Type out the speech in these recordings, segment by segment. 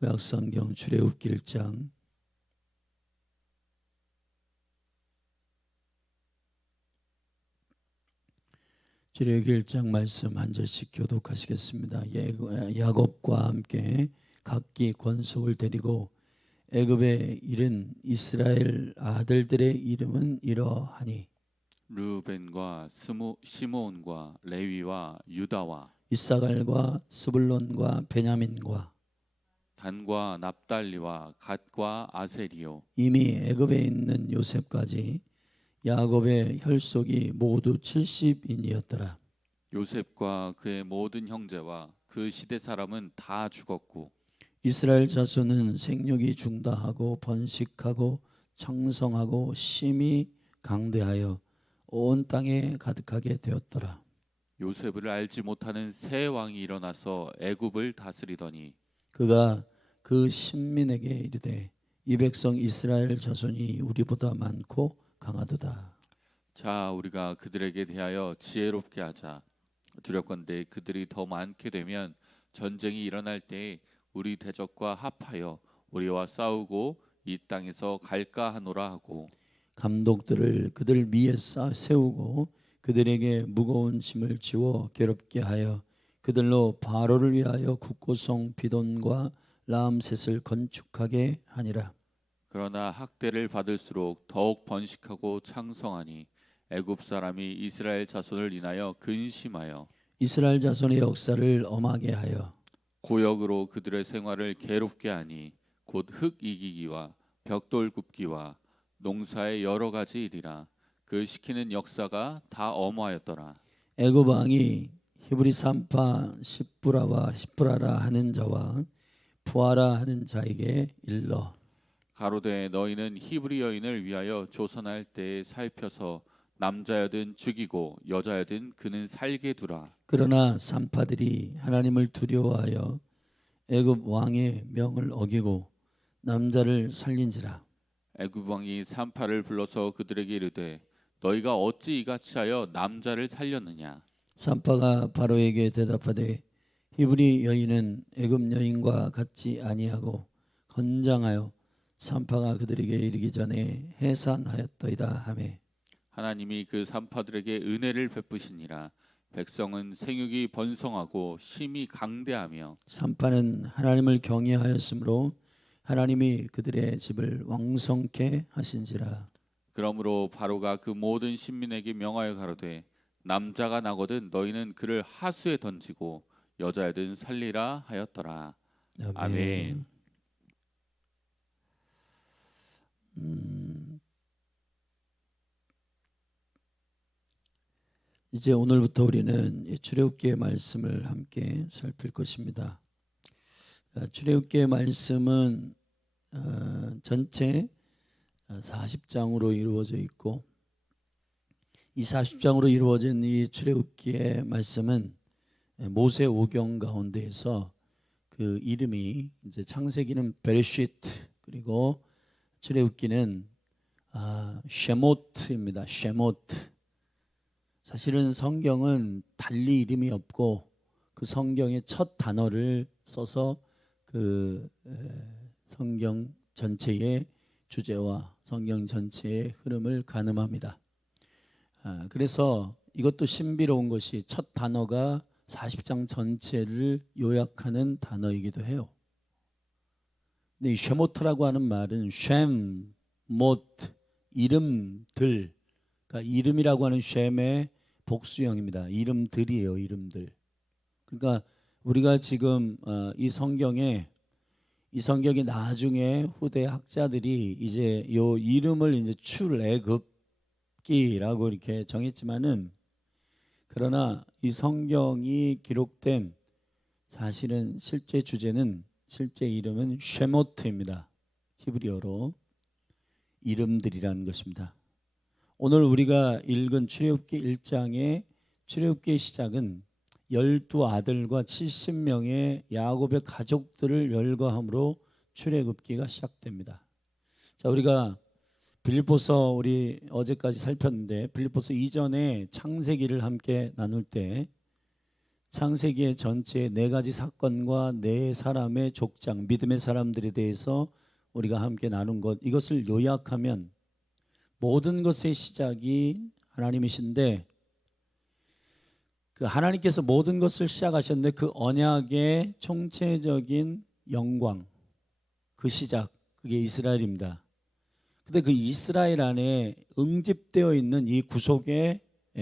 구약성경 출애굽기 1장 출애굽기 1장 말씀 한 절씩 교독하시겠습니다. 야곱과 함께 각기 권속을 데리고 애굽에 이른 이스라엘 아들들의 이름은 이러하니 르우벤과 시므온과 레위와 유다와 이사갈과 스불론과 베냐민과 단과 납달리와 갓과 아세리요. 이미 애굽에 있는 요셉까지 야곱의 혈속이 모두 70인이었더라. 요셉과 그의 모든 형제와 그 시대 사람은 다 죽었고 이스라엘 자손은 생육이 중다하고 번식하고 창성하고 심히 강대하여 온 땅에 가득하게 되었더라. 요셉을 알지 못하는 새 왕이 일어나서 애굽을 다스리더니 그가 그 신민에게 이르되 이 백성 이스라엘 자손이 우리보다 많고 강하도다. 자 우리가 그들에게 대하여 지혜롭게 하자. 두렵건대 그들이 더 많게 되면 전쟁이 일어날 때에 우리 대적과 합하여 우리와 싸우고 이 땅에서 갈까 하노라 하고 감독들을 그들 위에 세우고 그들에게 무거운 짐을 지워 괴롭게 하여 그들로 바로를 위하여 국고성 비돈과 라암셋을 건축하게 하니라. 그러나 학대를 받을수록 더욱 번식하고 창성하니 애굽 사람이 이스라엘 자손을 인하여 근심하여 이스라엘 자손의 역사를 엄하게 하여 고역으로 그들의 생활을 괴롭게 하니 곧 흙 이기기와 벽돌 굽기와 농사의 여러 가지 일이라 그 시키는 역사가 다 엄하였더라. 애굽 왕이 히브리 산파 십부라와 십부라라 하는 자와 부하라 하는 자에게 일러 가로되 너희는 히브리 여인을 위하여 조선할 때에 살펴서 남자여든 죽이고 여자여든 그는 살게 두라. 그러나 산파들이 하나님을 두려워하여 애굽 왕의 명을 어기고 남자를 살린지라. 애굽 왕이 산파를 불러서 그들에게 이르되 너희가 어찌 이같이 하여 남자를 살렸느냐. 산파가 바로에게 대답하되 히브리 여인은 애굽 여인과 같지 아니하고 건장하여 산파가 그들에게 이르기 전에 해산하였더이다 하매 하나님이 그 산파들에게 은혜를 베푸시니라. 백성은 생육이 번성하고 심히 강대하며 산파는 하나님을 경외하였으므로 하나님이 그들의 집을 왕성케 하신지라. 그러므로 바로가 그 모든 신민에게 명하여 가로되 남자가 나거든 너희는 그를 하수에 던지고 여자애든 살리라 하였더라. 아멘. 이제 오늘부터 우리는 출애굽기의 말씀을 함께 살필 것입니다. 출애굽기의 말씀은 전체 40장으로 이루어져 있고 이 40장으로 이루어진 이 출애굽기의 말씀은 모세 오경 가운데에서 그 이름이 이제 창세기는 베레시트 그리고 출애굽기는 쉐모트입니다. 쉐모트. 사실은 성경은 달리 이름이 없고 그 성경의 첫 단어를 써서 그 성경 전체의 주제와 성경 전체의 흐름을 가늠합니다. 그래서 이것도 신비로운 것이 첫 단어가 40장 전체를 요약하는 단어이기도 해요. 근데 이 쉐모트라고 하는 말은 쉔, 모트, 이름들, 그러니까 이름이라고 하는 쉔의 복수형입니다. 이름들이에요, 이름들. 그러니까 우리가 지금 이 성경이 나중에 후대 학자들이 이제 요 이름을 이제 출애굽기라고 이렇게 정했지만은 그러나 이 성경이 기록된 사실은 실제 주제는 실제 이름은 쉐모트입니다. 히브리어로 이름들이라는 것입니다. 오늘 우리가 읽은 출애굽기 1장의 출애굽기의 시작은 12아들과 70명의 야곱의 가족들을 열거함으로 출애굽기가 시작됩니다. 자, 우리가 빌립보서 우리 어제까지 살폈는데 빌립보서 이전에 창세기를 함께 나눌 때 창세기의 전체 네 가지 사건과 네 사람의 족장, 믿음의 사람들에 대해서 우리가 함께 나눈 것, 이것을 요약하면 모든 것의 시작이 하나님이신데, 그 하나님께서 모든 것을 시작하셨는데 그 언약의 총체적인 영광, 그 시작, 그게 이스라엘입니다. 근데 그 이스라엘 안에 응집되어 있는 이 구속의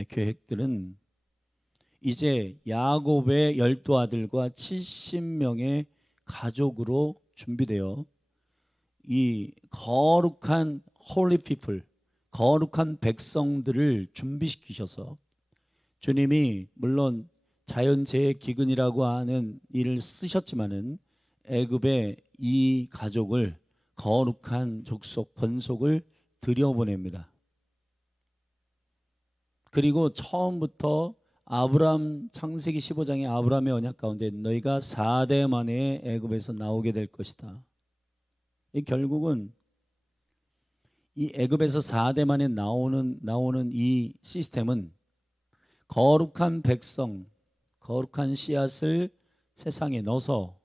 계획들은 이제 야곱의 12아들과 70명의 가족으로 준비되어 이 거룩한 홀리 피플, 거룩한 백성들을 준비시키셔서 주님이 물론 자연재해 기근이라고 하는 일을 쓰셨지만은 애굽의 이 가족을 거룩한 족속 권속을 들여보냅니다. 그리고 처음부터 아브람, 창세기 15장의 아브람의 언약 가운데 너희가 4대 만에 애굽에서 나오게 될 것이다. 이 결국은 이 애굽에서 4대 만에 나오는 이 시스템은 거룩한 백성, 거룩한 씨앗을 세상에 넣어서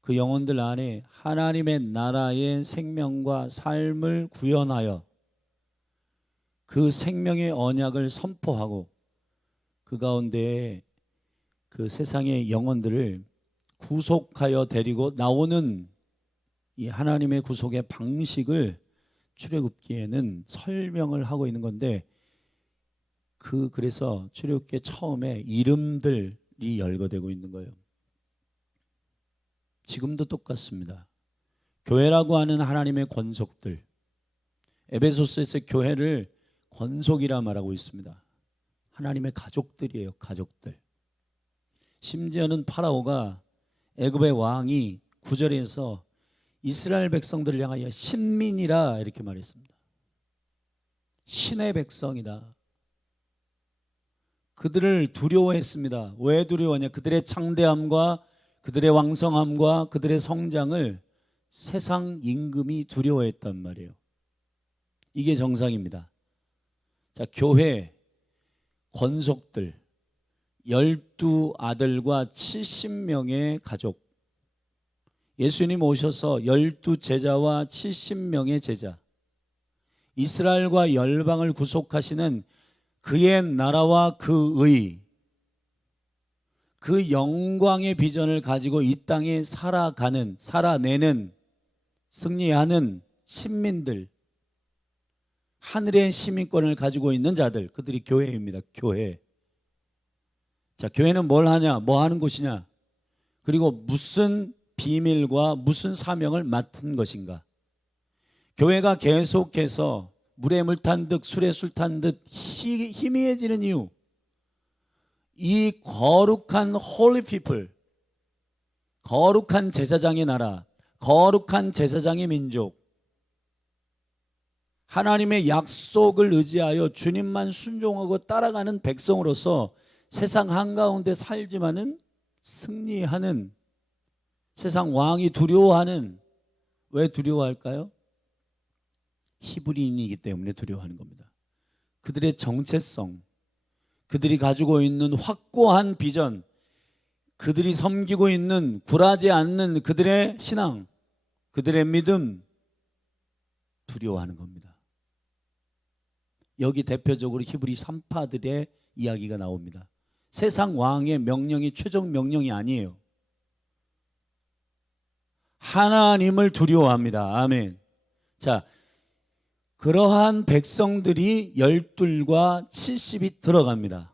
그 영혼들 안에 하나님의 나라의 생명과 삶을 구현하여 그 생명의 언약을 선포하고 그 가운데 그 세상의 영혼들을 구속하여 데리고 나오는 이 하나님의 구속의 방식을 출애굽기에는 설명을 하고 있는 건데, 그래서 출애굽기 처음에 이름들이 열거되고 있는 거예요. 지금도 똑같습니다. 교회라고 하는 하나님의 권속들, 에베소서에서 교회를 권속이라 말하고 있습니다. 하나님의 가족들이에요. 가족들. 심지어는 파라오가 애굽의 왕이 9절에서 이스라엘 백성들을 향하여 신민이라 이렇게 말했습니다. 신의 백성이다. 그들을 두려워했습니다. 왜 두려워하냐? 그들의 창대함과 그들의 왕성함과 그들의 성장을 세상 임금이 두려워했단 말이에요. 이게 정상입니다. 자, 교회 권속들 12아들과 70명의 가족, 예수님 오셔서 12제자와 70명의 제자, 이스라엘과 열방을 구속하시는 그의 나라와 그의 그 영광의 비전을 가지고 이 땅에 살아내는 승리하는 신민들, 하늘의 시민권을 가지고 있는 자들, 그들이 교회입니다. 교회. 자, 교회는 뭘 하냐? 뭐 하는 곳이냐? 그리고 무슨 비밀과 무슨 사명을 맡은 것인가? 교회가 계속해서 물에 물 탄 듯 술에 술 탄 듯 희미해지는 이유, 이 거룩한 홀리 피플, 거룩한 제사장의 나라, 거룩한 제사장의 민족, 하나님의 약속을 의지하여 주님만 순종하고 따라가는 백성으로서 세상 한가운데 살지만은 승리하는, 세상 왕이 두려워하는, 왜 두려워할까요? 히브리인이기 때문에 두려워하는 겁니다. 그들의 정체성, 그들이 가지고 있는 확고한 비전, 그들이 섬기고 있는 굴하지 않는 그들의 신앙, 그들의 믿음, 두려워하는 겁니다. 여기 대표적으로 히브리 산파들의 이야기가 나옵니다. 세상 왕의 명령이 최종 명령이 아니에요. 하나님을 두려워합니다. 아멘. 자, 그러한 백성들이 12과 70이 들어갑니다.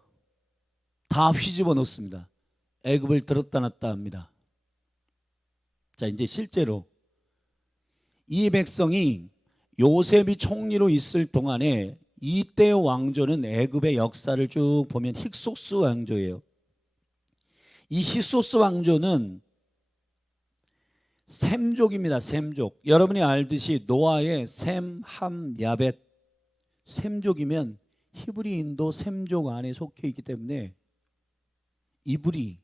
다 휘집어 놓습니다. 애굽을 들었다 놨다 합니다. 자, 이제 실제로 이 백성이 요셉이 총리로 있을 동안에 이때 왕조는 애굽의 역사를 쭉 보면 힉소스 왕조예요. 이 힉소스 왕조는 셈족입니다. 셈족. 여러분이 알듯이 노아의 셈, 함, 야벳, 셈족이면 히브리인도 셈족 안에 속해 있기 때문에 이브리,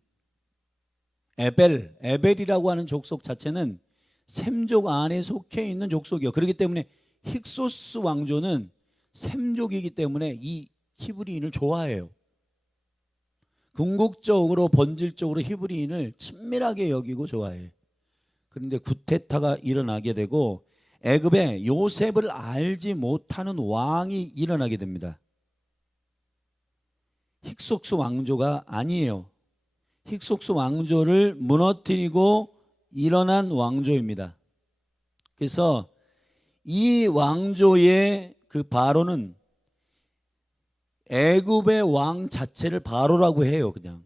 에벨이라고 하는 족속 자체는 셈족 안에 속해 있는 족속이요. 그렇기 때문에 힉소스 왕조는 셈족이기 때문에 이 히브리인을 좋아해요. 궁극적으로 본질적으로 히브리인을 친밀하게 여기고 좋아해. 그런데 구테타가 일어나게 되고 애굽에 요셉을 알지 못하는 왕이 일어나게 됩니다. 힉속스 왕조가 아니에요. 힉속스 왕조를 무너뜨리고 일어난 왕조입니다. 그래서 이 왕조의 그 바로는 애굽의 왕 자체를 바로라고 해요. 그냥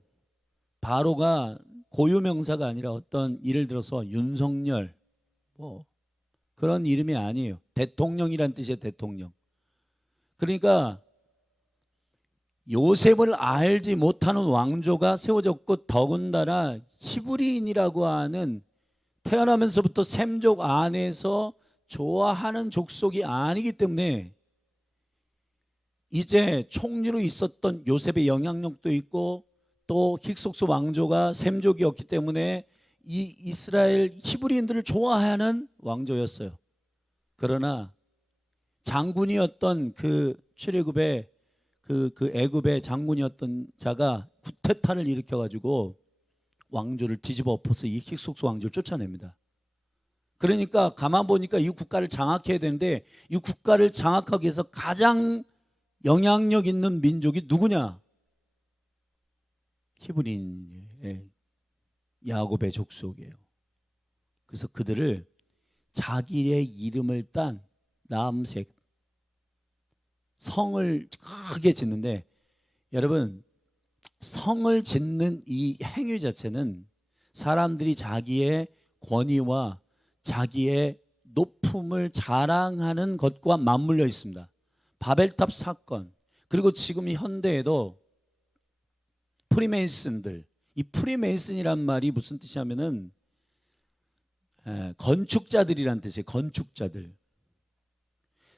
바로가 고유명사가 아니라 어떤 예를 들어서 윤석열 뭐 그런 이름이 아니에요. 대통령이란 뜻이에요. 대통령. 그러니까 요셉을 알지 못하는 왕조가 세워졌고 더군다나 히브리인이라고 하는 태어나면서부터 셈족 안에서 좋아하는 족속이 아니기 때문에 이제 총리로 있었던 요셉의 영향력도 있고 또 힉속스 왕조가 셈족이었기 때문에 이 이스라엘 히브리인들을 좋아하는 왕조였어요. 그러나 장군이었던 그 출애굽의 그 애굽의 장군이었던 자가 구테타를 일으켜 가지고 왕조를 뒤집어 엎어서 이 힉속스 왕조를 쫓아냅니다. 그러니까 가만 보니까 이 국가를 장악해야 되는데 이 국가를 장악하기 위해서 가장 영향력 있는 민족이 누구냐? 히브리인의 야곱의 족속이에요. 그래서 그들을 자기의 이름을 딴 남색 성을 크게 짓는데 여러분 성을 짓는 이 행위 자체는 사람들이 자기의 권위와 자기의 높음을 자랑하는 것과 맞물려 있습니다. 바벨탑 사건 그리고 지금 이 현대에도 프리메이슨들 이 프리메이슨이란 말이 무슨 뜻이냐면은 건축자들이란 뜻이에요. 건축자들.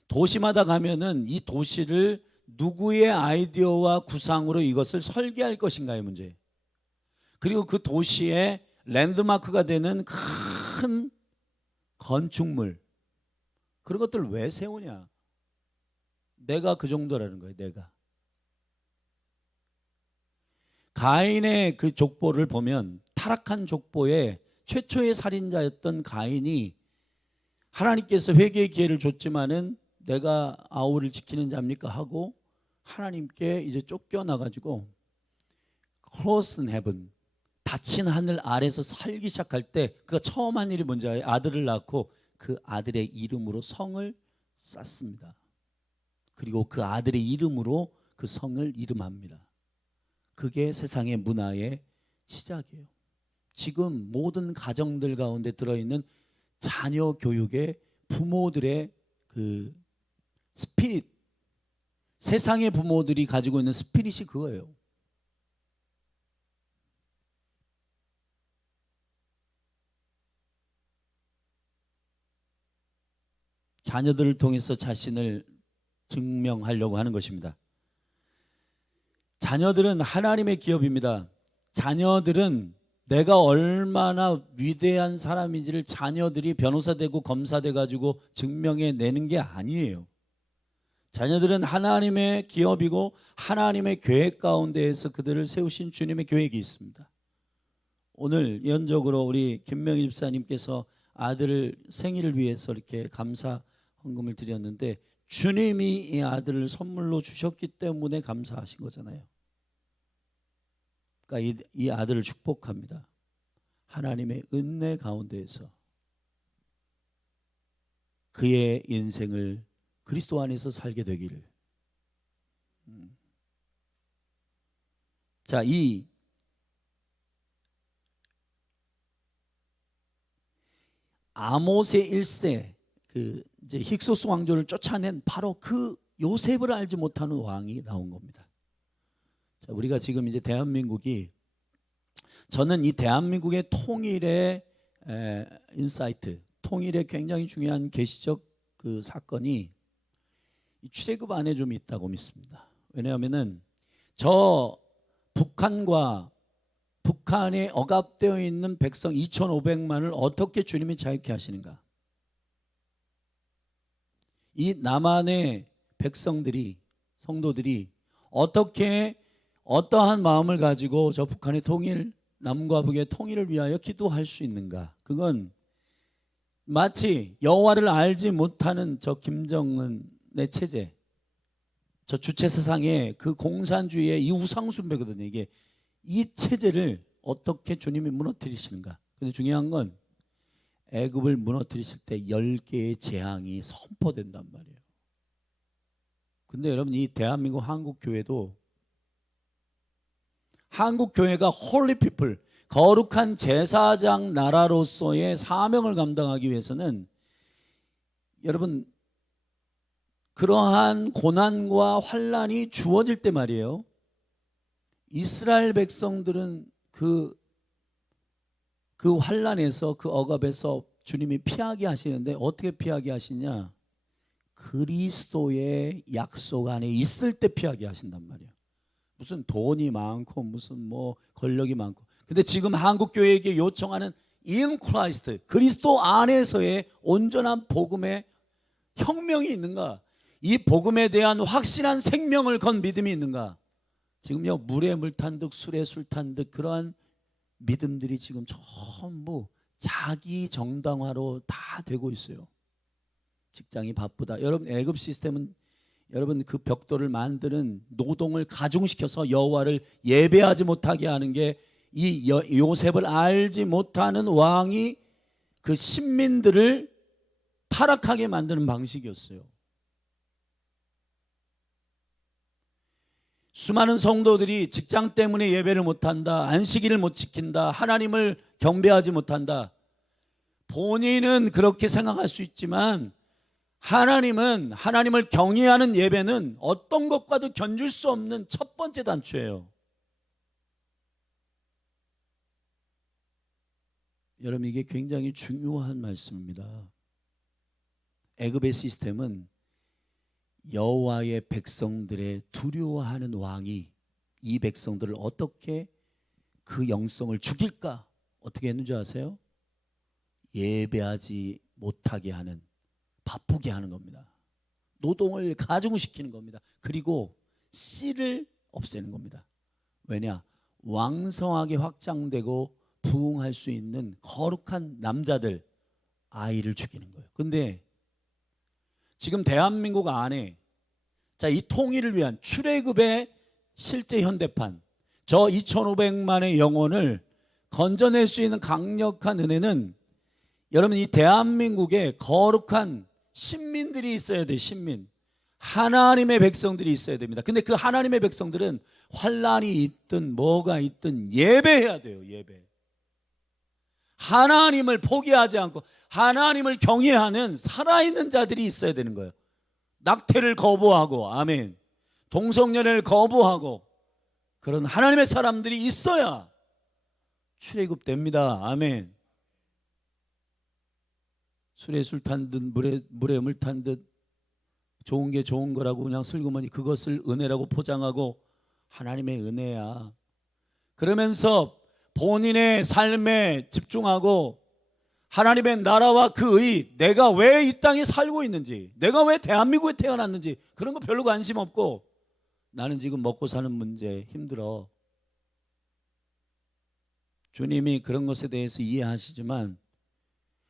도시마다 가면은 이 도시를 누구의 아이디어와 구상으로 이것을 설계할 것인가의 문제. 그리고 그 도시의 랜드마크가 되는 큰 건축물 그런 것들을 왜 세우냐? 내가 그 정도라는 거예요. 내가. 가인의 그 족보를 보면 타락한 족보에 최초의 살인자였던 가인이 하나님께서 회개의 기회를 줬지만은 내가 아우를 지키는 자입니까 하고 하나님께 이제 쫓겨나가지고 cross in heaven 닫힌 하늘 아래서 살기 시작할 때 그가 처음 한 일이 뭔지 알아요? 아들을 낳고 그 아들의 이름으로 성을 쌌습니다. 그리고 그 아들의 이름으로 그 성을 이름합니다. 그게 세상의 문화의 시작이에요. 지금 모든 가정들 가운데 들어있는 자녀 교육의 부모들의 그 스피릿, 세상의 부모들이 가지고 있는 스피릿이 그거예요. 자녀들을 통해서 자신을 증명하려고 하는 것입니다. 자녀들은 하나님의 기업입니다. 자녀들은 내가 얼마나 위대한 사람인지를 자녀들이 변호사 되고 검사 돼 가지고 증명해 내는 게 아니에요. 자녀들은 하나님의 기업이고 하나님의 계획 가운데에서 그들을 세우신 주님의 계획이 있습니다. 오늘 예언적으로 우리 김명희 집사님께서 아들 생일을 위해서 이렇게 감사 헌금을 드렸는데 주님이 이 아들을 선물로 주셨기 때문에 감사하신 거잖아요. 그러니까 이 아들을 축복합니다. 하나님의 은혜 가운데에서 그의 인생을 그리스도 안에서 살게 되기를. 자, 이 아모스의 1세 그 이제 힉소스 왕조를 쫓아낸 바로 그 요셉을 알지 못하는 왕이 나온 겁니다. 자, 우리가 지금 이제 대한민국이 저는 이 대한민국의 통일의 인사이트, 통일의 굉장히 중요한 계시적 그 사건이 이 출애굽 안에 좀 있다고 믿습니다. 왜냐하면은 저 북한에 억압되어 있는 백성 2,500만을 어떻게 주님이 자유케 하시는가? 이 남한의 백성들이 성도들이 어떻게 어떠한 마음을 가지고 저 북한의 통일, 남과 북의 통일을 위하여 기도할 수 있는가? 그건 마치 여호와를 알지 못하는 저 김정은의 체제, 저 주체 사상의 그 공산주의의 이 우상숭배거든요. 이게 이 체제를 어떻게 주님이 무너뜨리시는가? 근데 중요한 건 애굽을 무너뜨리실 때 10개의 재앙이 선포된단 말이에요. 근데 여러분, 이 대한민국 한국교회도, 한국교회가 홀리 피플, 거룩한 제사장 나라로서의 사명을 감당하기 위해서는 여러분, 그러한 고난과 환난이 주어질 때 말이에요, 이스라엘 백성들은 그 환난에서, 그 억압에서 주님이 피하게 하시는데 어떻게 피하게 하시냐? 그리스도의 약속 안에 있을 때 피하게 하신단 말이에요. 무슨 돈이 많고 무슨 뭐 권력이 많고. 근데 지금 한국교회에게 요청하는 in Christ, 그리스도 안에서의 온전한 복음의 혁명이 있는가? 이 복음에 대한 확실한 생명을 건 믿음이 있는가? 지금요, 물에 물 탄 듯 술에 술 탄 듯 그러한 믿음들이 지금 전부 자기 정당화로 다 되고 있어요. 직장이 바쁘다. 여러분, 애굽 시스템은 여러분 그 벽돌을 만드는 노동을 가중시켜서 여호와를 예배하지 못하게 하는 게, 이 요셉을 알지 못하는 왕이 그 신민들을 타락하게 만드는 방식이었어요. 수많은 성도들이 직장 때문에 예배를 못한다, 안식일을 못 지킨다, 하나님을 경배하지 못한다. 본인은 그렇게 생각할 수 있지만 하나님은, 하나님을 경외하는 예배는 어떤 것과도 견줄 수 없는 첫 번째 단추예요. 여러분, 이게 굉장히 중요한 말씀입니다. 애굽의 시스템은 여호와의 백성들의 두려워하는 왕이 이 백성들을 어떻게 그 영성을 죽일까? 어떻게 했는지 아세요? 예배하지 못하게 하는, 바쁘게 하는 겁니다. 노동을 가중시키는 겁니다. 그리고 씨를 없애는 겁니다. 왜냐? 왕성하게 확장되고 부흥할 수 있는 거룩한 남자들, 아이를 죽이는 거예요. 근데 지금 대한민국 안에, 자, 이 통일을 위한 출애굽의 실제 현대판, 저 2,500만의 영혼을 건져낼 수 있는 강력한 은혜는 여러분, 이 대한민국에 거룩한 신민들이 있어야 돼요. 신민, 하나님의 백성들이 있어야 됩니다. 근데 그 하나님의 백성들은 환난이 있든 뭐가 있든 예배해야 돼요. 예배. 하나님을 포기하지 않고 하나님을 경외하는 살아있는 자들이 있어야 되는 거예요. 낙태를 거부하고, 아멘, 동성연애를 거부하고 그런 하나님의 사람들이 있어야 출애굽됩니다. 아멘. 술에 술 탄 듯 물에 물 탄 듯 좋은 게 좋은 거라고 그냥 슬그머니 그것을 은혜라고 포장하고 하나님의 은혜야 그러면서 본인의 삶에 집중하고 하나님의 나라와 그 의, 내가 왜 이 땅에 살고 있는지, 내가 왜 대한민국에 태어났는지 그런 거 별로 관심 없고, 나는 지금 먹고 사는 문제 힘들어. 주님이 그런 것에 대해서 이해하시지만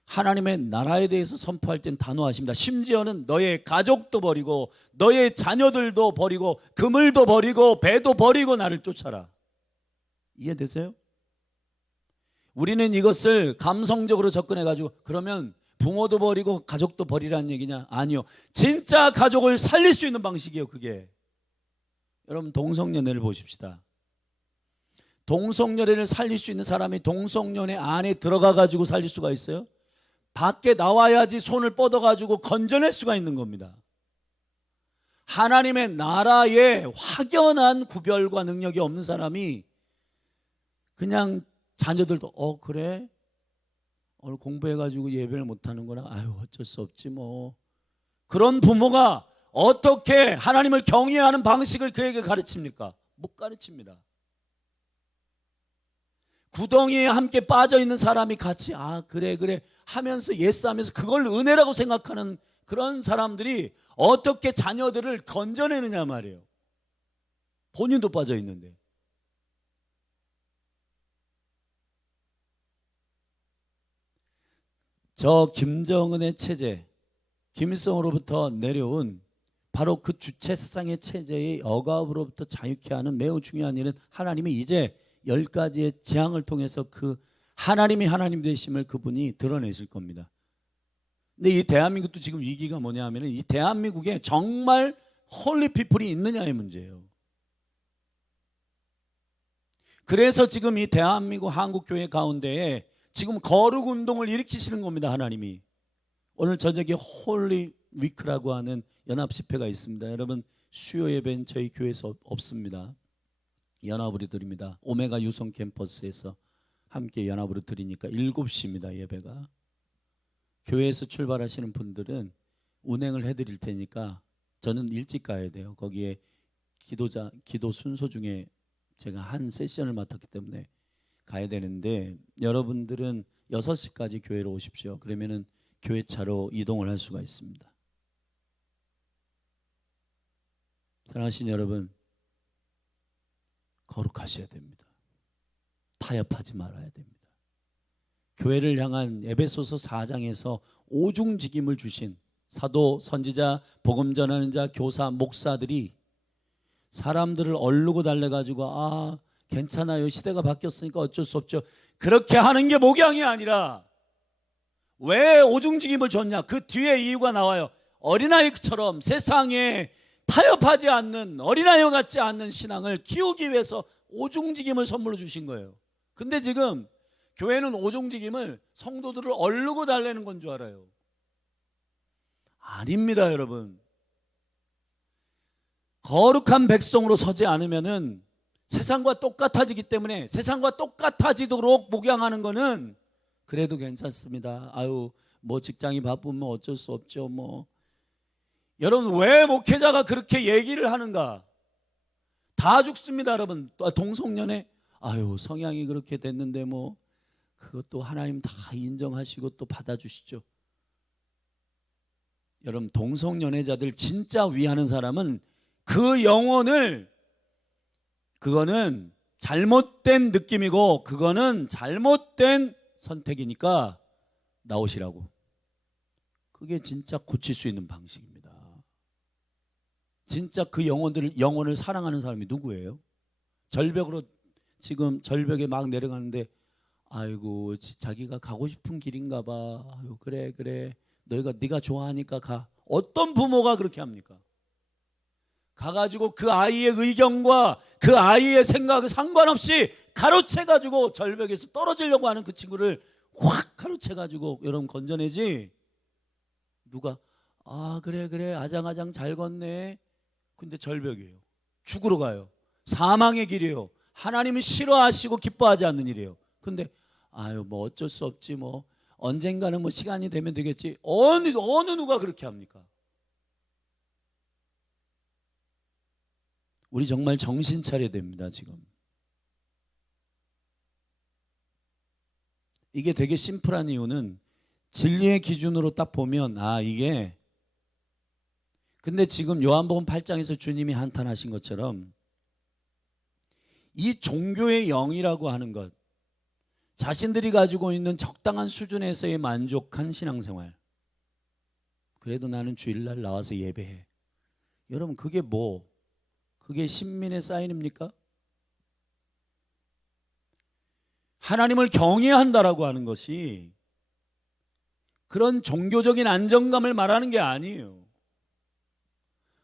하나님의 나라에 대해서 선포할 땐 단호하십니다. 심지어는 너의 가족도 버리고 너의 자녀들도 버리고 그물도 버리고 배도 버리고 나를 쫓아라. 이해되세요? 우리는 이것을 감성적으로 접근해가지고 그러면 부모도 버리고 가족도 버리라는 얘기냐? 아니요. 진짜 가족을 살릴 수 있는 방식이에요. 그게. 여러분, 동성연애를 보십시다. 동성연애를 살릴 수 있는 사람이 동성연애 안에 들어가가지고 살릴 수가 있어요? 밖에 나와야지 손을 뻗어가지고 건져낼 수가 있는 겁니다. 하나님의 나라에 확연한 구별과 능력이 없는 사람이 그냥 자녀들도 그래? 오늘 공부해가지고 예배를 못하는구나. 아유, 어쩔 수 없지 뭐. 그런 부모가 어떻게 하나님을 경외하는 방식을 그에게 가르칩니까? 못 가르칩니다. 구덩이에 함께 빠져있는 사람이 같이 그래 하면서 예스하면서 그걸 은혜라고 생각하는 그런 사람들이 어떻게 자녀들을 건져내느냐 말이에요. 본인도 빠져있는데. 저 김정은의 체제, 김일성으로부터 내려온 바로 그 주체 세상의 체제의 억압으로부터 자유케 하는 매우 중요한 일은 하나님이 이제 10가지의 재앙을 통해서 그 하나님이 하나님 되심을 그분이 드러내실 겁니다. 근데 이 대한민국도 지금 위기가 뭐냐 하면 이 대한민국에 정말 홀리 피플이 있느냐의 문제예요. 그래서 지금 이 대한민국 한국교회 가운데에 지금 거룩 운동을 일으키시는 겁니다. 하나님이. 오늘 저녁에 홀리 위크라고 하는 연합 집회가 있습니다. 여러분 수요 예배는 저희 교회에서 없습니다. 연합으로 드립니다. 오메가 유성 캠퍼스에서 함께 연합으로 드리니까 7시입니다. 예배가. 교회에서 출발하시는 분들은 운행을 해드릴 테니까 저는 일찍 가야 돼요. 거기에 기도 순서 중에 제가 한 세션을 맡았기 때문에 가야 되는데 여러분들은 6시까지 교회로 오십시오. 그러면은 교회 차로 이동을 할 수가 있습니다. 사랑하신 여러분, 거룩하셔야 됩니다. 타협하지 말아야 됩니다. 교회를 향한 에베소서 4장에서 오중직임을 주신 사도, 선지자, 복음 전하는 자, 교사, 목사들이 사람들을 얼르고 달래가지고 괜찮아요. 시대가 바뀌었으니까 어쩔 수 없죠. 그렇게 하는 게 목양이 아니라 왜 오중직임을 줬냐? 그 뒤에 이유가 나와요. 어린아이처럼 세상에 타협하지 않는 어린아이와 같지 않는 신앙을 키우기 위해서 오중직임을 선물로 주신 거예요. 근데 지금 교회는 오중직임을 성도들을 얼르고 달래는 건 줄 알아요. 아닙니다, 여러분. 거룩한 백성으로 서지 않으면은 세상과 똑같아지기 때문에 세상과 똑같아지도록 목양하는 거는 그래도 괜찮습니다. 뭐 직장이 바쁘면 어쩔 수 없죠. 뭐 여러분 왜 목회자가 그렇게 얘기를 하는가? 다 죽습니다, 여러분. 동성연애 성향이 그렇게 됐는데 뭐 그것도 하나님 다 인정하시고 또 받아주시죠. 여러분 동성연애자들 진짜 위하는 사람은 그 영혼을 그거는 잘못된 느낌이고 그거는 잘못된 선택이니까 나오시라고. 그게 진짜 고칠 수 있는 방식입니다. 진짜 그 영혼을 사랑하는 사람이 누구예요? 절벽으로 지금 절벽에 막 내려가는데 자기가 가고 싶은 길인가 봐. 그래 네가 좋아하니까 가. 어떤 부모가 그렇게 합니까? 가가지고 그 아이의 의견과 그 아이의 생각에 상관없이 가로채가지고 절벽에서 떨어지려고 하는 그 친구를 확 가로채가지고 여러분 건져내지. 누가 그래 아장아장 잘 걷네. 근데 절벽이에요. 죽으러 가요. 사망의 길이에요. 하나님은 싫어하시고 기뻐하지 않는 일이에요. 근데 뭐 어쩔 수 없지 뭐 언젠가는 뭐 시간이 되면 되겠지. 어느 누가 그렇게 합니까? 우리 정말 정신 차려야 됩니다. 지금 이게 되게 심플한 이유는 진리의 기준으로 딱 보면 이게 근데 지금 요한복음 8장에서 주님이 한탄하신 것처럼 이 종교의 영이라고 하는 것, 자신들이 가지고 있는 적당한 수준에서의 만족한 신앙생활, 그래도 나는 주일날 나와서 예배해. 여러분 그게 그게 신민의 사인입니까? 하나님을 경외한다라고 하는 것이 그런 종교적인 안정감을 말하는 게 아니에요.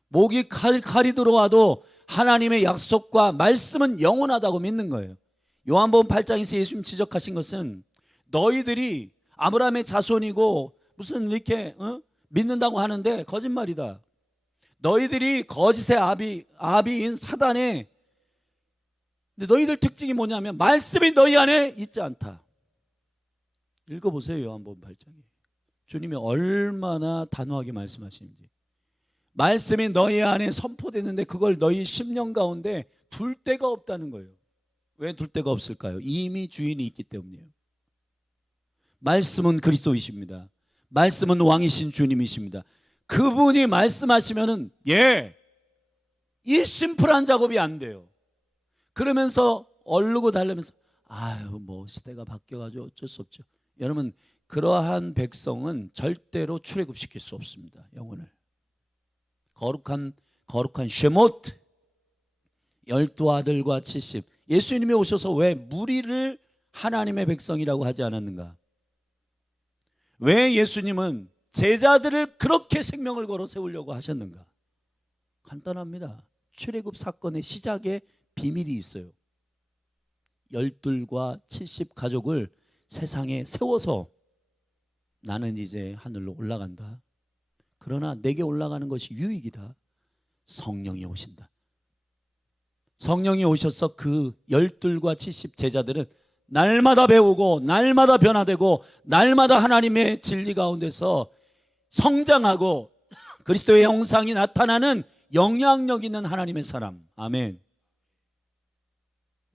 목이 칼이 들어와도 하나님의 약속과 말씀은 영원하다고 믿는 거예요. 요한복음 8장에서 예수님 지적하신 것은 너희들이 아브라함의 자손이고 무슨 이렇게 믿는다고 하는데 거짓말이다. 너희들이 거짓의 아비인 사단의 너희들 특징이 뭐냐면 말씀이 너희 안에 있지 않다. 읽어보세요. 요한복음 8장에 주님이 얼마나 단호하게 말씀하시는지. 말씀이 너희 안에 선포되는데 그걸 너희 심령 가운데 둘 데가 없다는 거예요. 왜 둘 데가 없을까요? 이미 주인이 있기 때문이에요. 말씀은 그리스도이십니다. 말씀은 왕이신 주님이십니다. 그분이 말씀하시면은 이 심플한 작업이 안 돼요. 그러면서 얼르고 달래면서 뭐 시대가 바뀌어가지고 어쩔 수 없죠. 여러분 그러한 백성은 절대로 출애굽시킬 수 없습니다. 영혼을. 거룩한 쉐모트 12아들과 70. 예수님이 오셔서 왜 무리를 하나님의 백성이라고 하지 않았는가? 왜 예수님은 제자들을 그렇게 생명을 걸어 세우려고 하셨는가? 간단합니다. 출애굽 사건의 시작에 비밀이 있어요. 12과 70 가족을 세상에 세워서 나는 이제 하늘로 올라간다. 그러나 내게 올라가는 것이 유익이다. 성령이 오신다. 성령이 오셔서 그 12과 70 제자들은 날마다 배우고 날마다 변화되고 날마다 하나님의 진리 가운데서 성장하고 그리스도의 형상이 나타나는 영향력 있는 하나님의 사람. 아멘.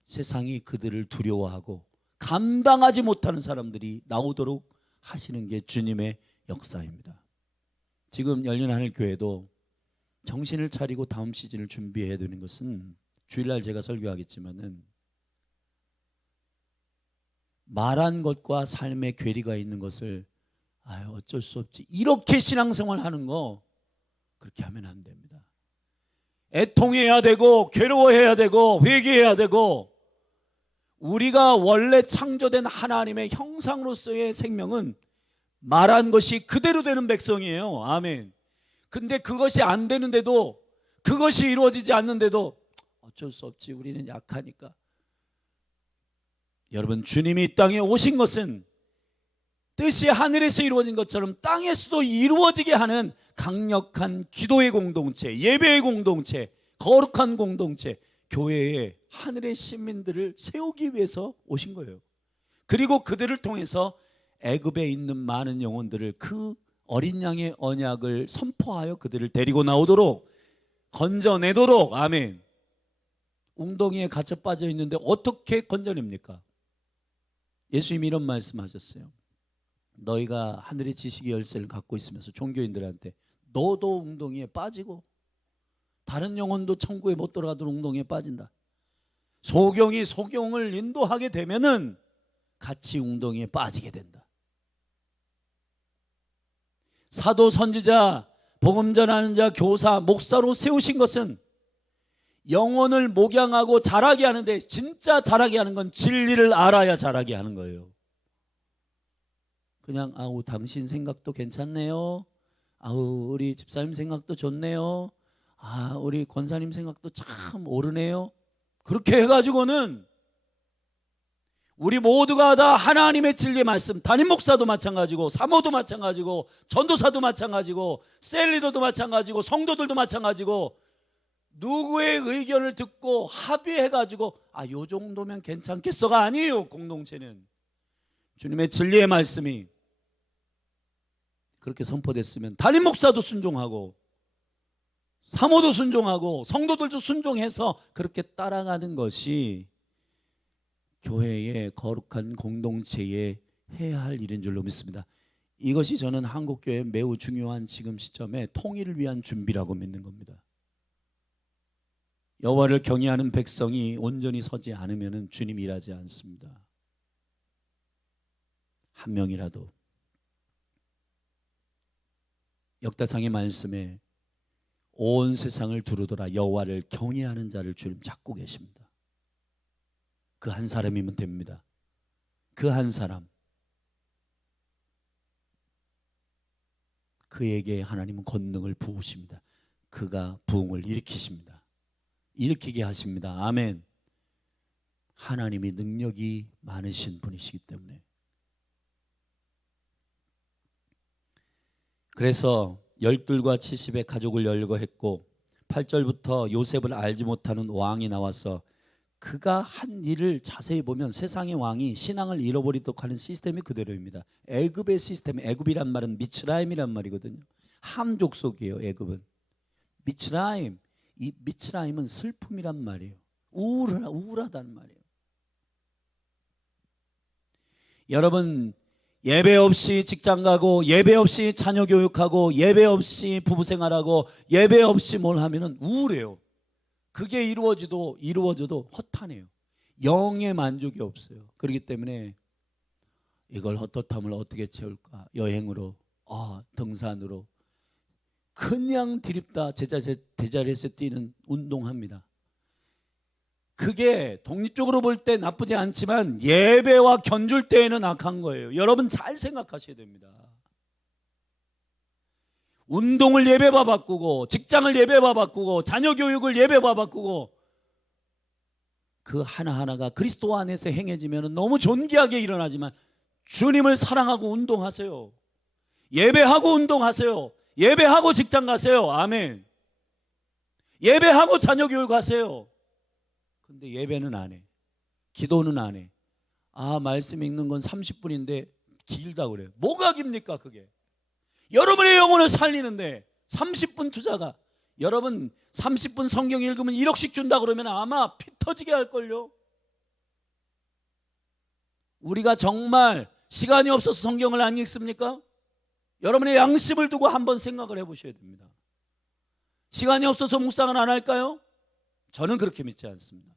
세상이 그들을 두려워하고 감당하지 못하는 사람들이 나오도록 하시는 게 주님의 역사입니다. 지금 열린하늘교회도 정신을 차리고 다음 시즌을 준비해야 되는 것은 주일날 제가 설교하겠지만은 말한 것과 삶의 괴리가 있는 것을 어쩔 수 없지 이렇게 신앙생활 하는 거 그렇게 하면 안 됩니다. 애통해야 되고 괴로워해야 되고 회개해야 되고 우리가 원래 창조된 하나님의 형상으로서의 생명은 말한 것이 그대로 되는 백성이에요. 아멘. 근데 그것이 안 되는데도 그것이 이루어지지 않는데도 어쩔 수 없지 우리는 약하니까. 여러분 주님이 이 땅에 오신 것은 뜻이 하늘에서 이루어진 것처럼 땅에서도 이루어지게 하는 강력한 기도의 공동체, 예배의 공동체, 거룩한 공동체, 교회에 하늘의 시민들을 세우기 위해서 오신 거예요. 그리고 그들을 통해서 애굽에 있는 많은 영혼들을 그 어린 양의 언약을 선포하여 그들을 데리고 나오도록 건져내도록. 아멘. 웅덩이에 갇혀 빠져 있는데 어떻게 건져냅니까? 예수님이 이런 말씀하셨어요. 너희가 하늘의 지식의 열쇠를 갖고 있으면서 종교인들한테 너도 웅덩이에 빠지고 다른 영혼도 천국에 못 들어가도록 웅덩이에 빠진다. 소경이 소경을 인도하게 되면은 같이 웅덩이에 빠지게 된다. 사도, 선지자, 복음 전하는 자, 교사, 목사로 세우신 것은 영혼을 목양하고 자라게 하는데, 진짜 자라게 하는 건 진리를 알아야 자라게 하는 거예요. 그냥 당신 생각도 괜찮네요. 우리 집사님 생각도 좋네요. 우리 권사님 생각도 참 옳으네요. 그렇게 해가지고는 우리 모두가 다 하나님의 진리의 말씀, 담임 목사도 마찬가지고 사모도 마찬가지고 전도사도 마찬가지고 셀리더도 마찬가지고 성도들도 마찬가지고 누구의 의견을 듣고 합의해가지고 요 정도면 괜찮겠어가 아니에요. 공동체는 주님의 진리의 말씀이 그렇게 선포됐으면 담임 목사도 순종하고 사모도 순종하고 성도들도 순종해서 그렇게 따라가는 것이 교회의 거룩한 공동체에 해야 할 일인 줄로 믿습니다. 이것이 저는 한국교회의 매우 중요한 지금 시점에 통일을 위한 준비라고 믿는 겁니다. 여호와를 경외하는 백성이 온전히 서지 않으면 주님이 일하지 않습니다. 한 명이라도 역대상의 말씀에 온 세상을 두루돌아 여호와를 경외하는 자를 주님 찾고 계십니다. 그 한 사람이면 됩니다. 그 한 사람. 그에게 하나님은 권능을 부으십니다. 그가 부흥을 일으키십니다. 일으키게 하십니다. 아멘. 하나님이 능력이 많으신 분이시기 때문에. 그래서 12과 70의 가족을 열려고 했고 8절부터 요셉을 알지 못하는 왕이 나와서 그가 한 일을 자세히 보면 세상의 왕이 신앙을 잃어버리도록 하는 시스템이 그대로입니다. 애굽의 시스템, 애굽이란 말은 미츠라임이란 말이거든요. 함 족속이에요. 애굽은 미츠라임. 이 미츠라임은 슬픔이란 말이에요. 우울하다는 말이에요. 여러분 예배 없이 직장 가고 예배 없이 자녀 교육하고 예배 없이 부부 생활하고 예배 없이 뭘 하면은 우울해요. 그게 이루어져도 허탄해요. 영의 만족이 없어요. 그렇기 때문에 이걸 헛헛함을 어떻게 채울까? 여행으로, 등산으로, 그냥 드립다 제자리에서 뛰는 운동합니다. 그게 독립적으로 볼 때 나쁘지 않지만 예배와 견줄 때에는 악한 거예요. 여러분 잘 생각하셔야 됩니다. 운동을 예배와 바꾸고, 직장을 예배와 바꾸고, 자녀 교육을 예배와 바꾸고, 그 하나하나가 그리스도 안에서 행해지면 너무 존귀하게 일어나지만 주님을 사랑하고 운동하세요. 예배하고 운동하세요. 예배하고 직장 가세요. 아멘. 예배하고 자녀 교육하세요. 근데 예배는 안 해. 기도는 안 해. 말씀 읽는 건 30분인데 길다 그래요. 뭐가 깁니까 그게? 여러분의 영혼을 살리는데 30분 투자가, 여러분 30분 성경 읽으면 1억씩 준다 그러면 아마 피 터지게 할걸요. 우리가 정말 시간이 없어서 성경을 안 읽습니까? 여러분의 양심을 두고 한번 생각을 해보셔야 됩니다. 시간이 없어서 묵상을 안 할까요? 저는 그렇게 믿지 않습니다.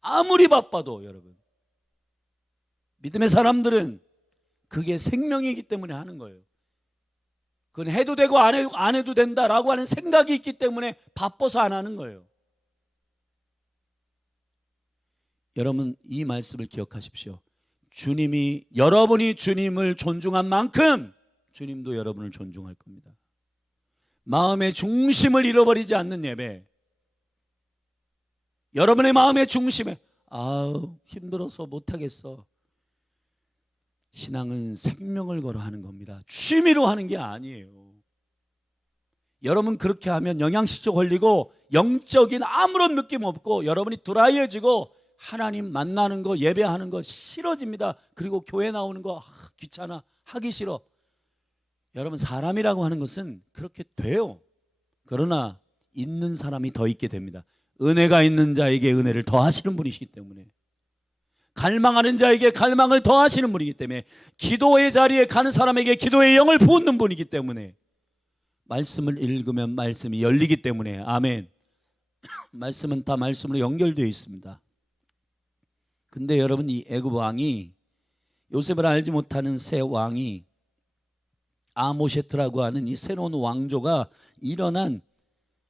아무리 바빠도 여러분, 믿음의 사람들은 그게 생명이기 때문에 하는 거예요. 그건 해도 되고 안 해도 된다라고 하는 생각이 있기 때문에 바빠서 안 하는 거예요. 여러분 이 말씀을 기억하십시오. 여러분이 주님을 존중한 만큼 주님도 여러분을 존중할 겁니다. 마음의 중심을 잃어버리지 않는 예배, 여러분의 마음의 중심에 힘들어서 못하겠어. 신앙은 생명을 걸어 하는 겁니다. 취미로 하는 게 아니에요. 여러분 그렇게 하면 영양실조 걸리고 영적인 아무런 느낌 없고 여러분이 드라이해지고 하나님 만나는 거, 예배하는 거 싫어집니다. 그리고 교회 나오는 거 귀찮아, 하기 싫어. 여러분 사람이라고 하는 것은 그렇게 돼요. 그러나 있는 사람이 더 있게 됩니다. 은혜가 있는 자에게 은혜를 더하시는 분이시기 때문에, 갈망하는 자에게 갈망을 더하시는 분이기 때문에, 기도의 자리에 가는 사람에게 기도의 영을 부은 분이기 때문에, 말씀을 읽으면 말씀이 열리기 때문에, 아멘. 말씀은 다 말씀으로 연결되어 있습니다. 근데 여러분 이 애굽 왕이, 요셉을 알지 못하는 새 왕이, 아모셰트라고 하는 이 새로운 왕조가 일어난,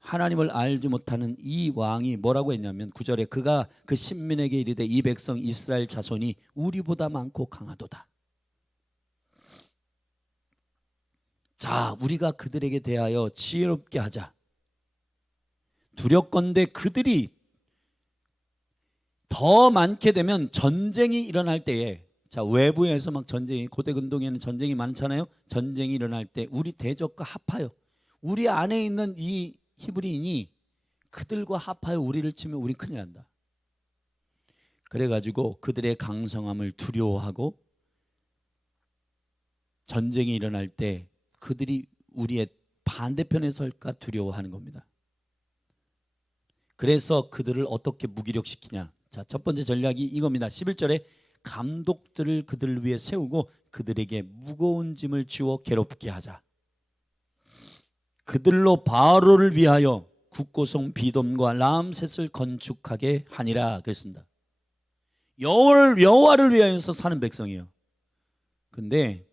하나님을 알지 못하는 이 왕이 뭐라고 했냐면 9절에 그가 그 신민에게 이르되 이 백성 이스라엘 자손이 우리보다 많고 강하도다. 자, 우리가 그들에게 대하여 지혜롭게 하자. 두렵건대 그들이 더 많게 되면 전쟁이 일어날 때에, 자, 외부에서 막 전쟁이, 고대 근동에는 전쟁이 많잖아요. 전쟁이 일어날 때 우리 대적과 합하여, 우리 안에 있는 이 히브리인이 그들과 합하여 우리를 치면 우리 큰일 난다. 그래가지고 그들의 강성함을 두려워하고 전쟁이 일어날 때 그들이 우리의 반대편에 설까 두려워하는 겁니다. 그래서 그들을 어떻게 무기력시키냐. 자, 첫 번째 전략이 이겁니다. 11절에 감독들을 그들을 위해 세우고 그들에게 무거운 짐을 지워 괴롭게 하자. 그들로 바로를 위하여 국고성 비돔과 람셋을 건축하게 하니라 그랬습니다. 여호와를 위하여서 사는 백성이에요. 근데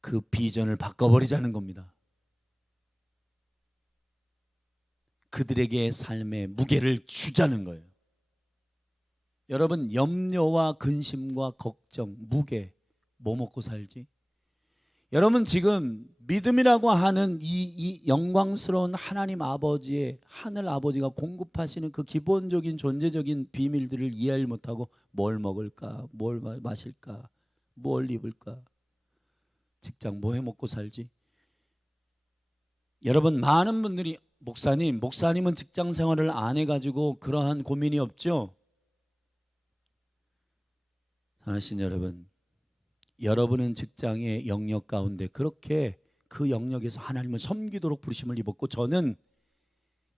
그 비전을 바꿔버리자는 겁니다. 그들에게 삶의 무게를 주자는 거예요. 여러분 염려와 근심과 걱정, 무게, 뭐 먹고 살지? 여러분 지금 믿음이라고 하는 이 영광스러운 하나님 아버지의, 하늘 아버지가 공급하시는 그 기본적인 존재적인 비밀들을 이해를 못하고 뭘 먹을까, 뭘 마실까, 뭘 입을까, 직장 뭐 해 먹고 살지? 여러분 많은 분들이 목사님은 직장 생활을 안 해가지고 그러한 고민이 없죠? 사랑하신 여러분, 여러분은 직장의 영역 가운데 그렇게 그 영역에서 하나님을 섬기도록 부르심을 입었고, 저는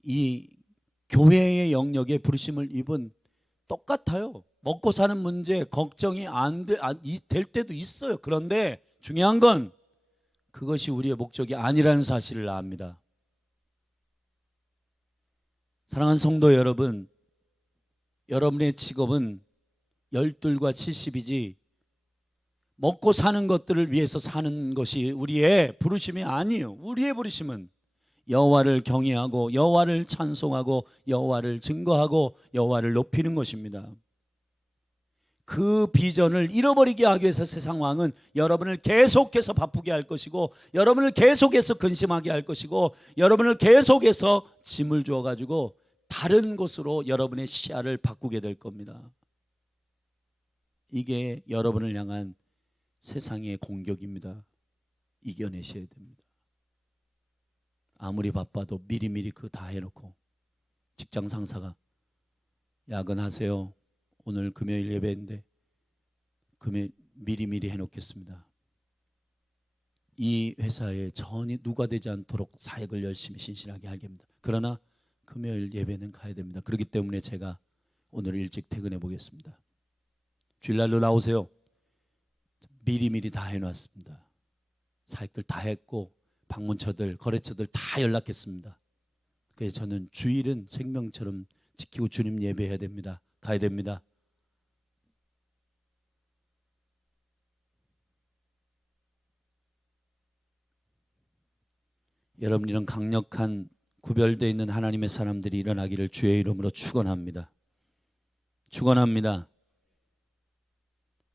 이 교회의 영역에 부르심을 입은 똑같아요. 먹고 사는 문제 걱정이 될 때도 있어요. 그런데 중요한 건 그것이 우리의 목적이 아니라는 사실을 압니다. 사랑하는 성도 여러분, 여러분의 직업은 열둘과 70이지 먹고 사는 것들을 위해서 사는 것이 우리의 부르심이 아니에요. 우리의 부르심은 여호와를 경외하고 여호와를 찬송하고 여호와를 증거하고 여호와를 높이는 것입니다. 그 비전을 잃어버리게 하기 위해서 세상 왕은 여러분을 계속해서 바쁘게 할 것이고 여러분을 계속해서 근심하게 할 것이고 여러분을 계속해서 짐을 주어가지고 다른 곳으로 여러분의 시야를 바꾸게 될 겁니다. 이게 여러분을 향한 세상의 공격입니다. 이겨내셔야 됩니다. 아무리 바빠도 미리미리 그거 다 해놓고 직장 상사가 야근하세요. 오늘 금요일 예배인데 미리미리 해놓겠습니다. 이 회사에 전이 누가 되지 않도록 사역을 열심히 신실하게 하겠습니다. 그러나 금요일 예배는 가야 됩니다. 그렇기 때문에 제가 오늘 일찍 퇴근해 보겠습니다. 주일날로 나오세요. 미리미리 다 해놨습니다. 사역들 다 했고 방문처들 거래처들 다 연락했습니다. 그래서 저는 주일은 생명처럼 지키고 주님 예배해야 됩니다. 가야 됩니다. 여러분, 이런 강력한 구별되어 있는 하나님의 사람들이 일어나기를 주의 이름으로 축원합니다. 축원합니다.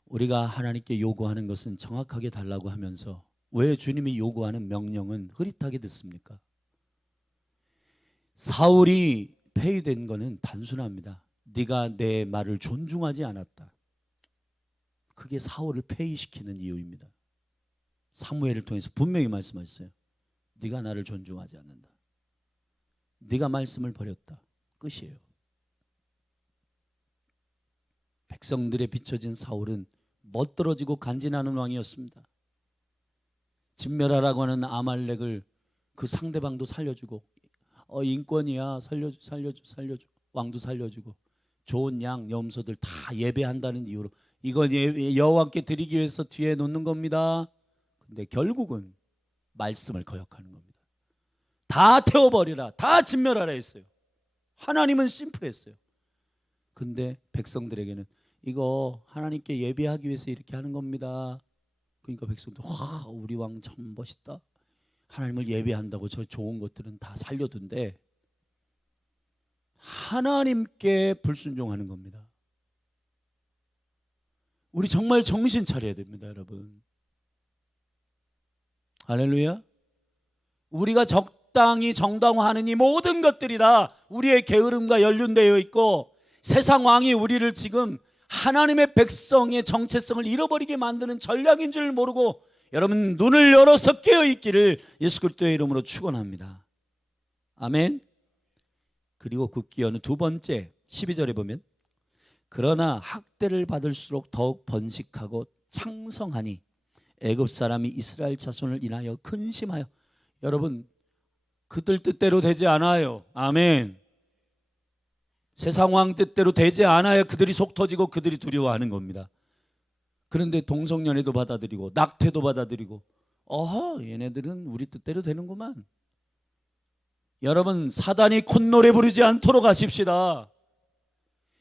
우리가 하나님께 요구하는 것은 정확하게 달라고 하면서 왜 주님이 요구하는 명령은 흐릿하게 듣습니까? 사울이 폐위된 것은 단순합니다. 네가 내 말을 존중하지 않았다. 그게 사울을 폐위시키는 이유입니다. 사무엘을 통해서 분명히 말씀하셨어요. 네가 나를 존중하지 않는다. 네가 말씀을 버렸다. 끝이에요. 백성들에 비춰진 사울은 멋들어지고 간지나는 왕이었습니다. 진멸하라고 하는 아말렉을 그 상대방도 살려주고 인권이야 살려줘 왕도 살려주고 좋은 양 염소들 다 예배한다는 이유로 이건 여호와께 드리기 위해서 뒤에 놓는 겁니다. 근데 결국은 말씀을 거역하는 겁니다. 다 태워버리라, 다 진멸하라 했어요. 하나님은 심플했어요. 근데 백성들에게는 이거 하나님께 예배하기 위해서 이렇게 하는 겁니다. 그러니까 백성들 와 우리 왕 참 멋있다. 하나님을 예배한다고 저 좋은 것들은 다 살려둔대. 하나님께 불순종하는 겁니다. 우리 정말 정신 차려야 됩니다, 여러분. 할렐루야. 우리가 적당히 정당화하는 이 모든 것들이 다 우리의 게으름과 연륜되어 있고 세상 왕이 우리를 지금 하나님의 백성의 정체성을 잃어버리게 만드는 전략인 줄 모르고 여러분 눈을 열어서 깨어있기를 예수 그리스도의 이름으로 축원합니다. 아멘. 그리고 그 기여는 두 번째 12절에 보면 그러나 학대를 받을수록 더욱 번식하고 창성하니 애굽 사람이 이스라엘 자손을 인하여 근심하여. 여러분 그들 뜻대로 되지 않아요. 아멘. 세상 왕 뜻대로 되지 않아야 그들이 속 터지고 그들이 두려워하는 겁니다. 그런데 동성연애도 받아들이고 낙태도 받아들이고 얘네들은 우리 뜻대로 되는구만. 여러분 사단이 콧노래 부르지 않도록 하십시다.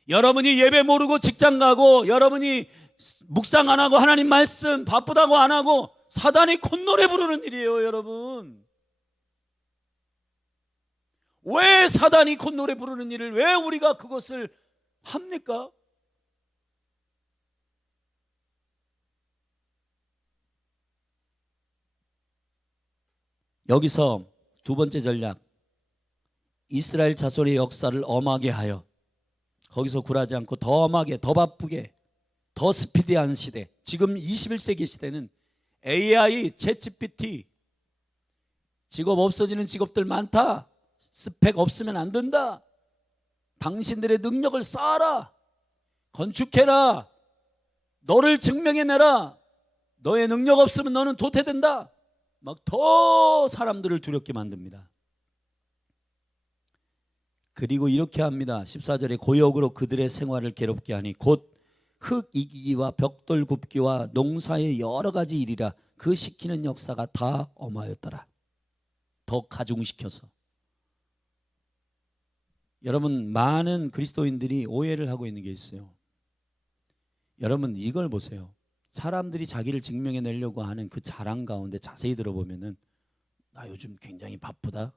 여러분이 예배 모르고 직장 가고 여러분이 묵상 안 하고 하나님 말씀 바쁘다고 안 하고 사단이 콧노래 부르는 일이에요. 여러분 왜 사단이 콧노래 부르는 일을 왜 우리가 그것을 합니까? 여기서 두 번째 전략, 이스라엘 자손의 역사를 엄하게 하여 거기서 굴하지 않고 더 엄하게 더 바쁘게 더 스피디한 시대. 지금 21세기 시대는 AI, 챗GPT, 직업 없어지는 직업들 많다. 스펙 없으면 안 된다. 당신들의 능력을 쌓아라. 건축해라. 너를 증명해내라. 너의 능력 없으면 너는 도태된다. 막 더 사람들을 두렵게 만듭니다. 그리고 이렇게 합니다. 14절에 고역으로 그들의 생활을 괴롭게 하니 곧 흙 이기기와 벽돌 굽기와 농사의 여러 가지 일이라 그 시키는 역사가 다 엄하였더라. 더 가중시켜서. 여러분 많은 그리스도인들이 오해를 하고 있는 게 있어요. 여러분 이걸 보세요. 사람들이 자기를 증명해내려고 하는 그 자랑 가운데 자세히 들어보면은 나 요즘 굉장히 바쁘다.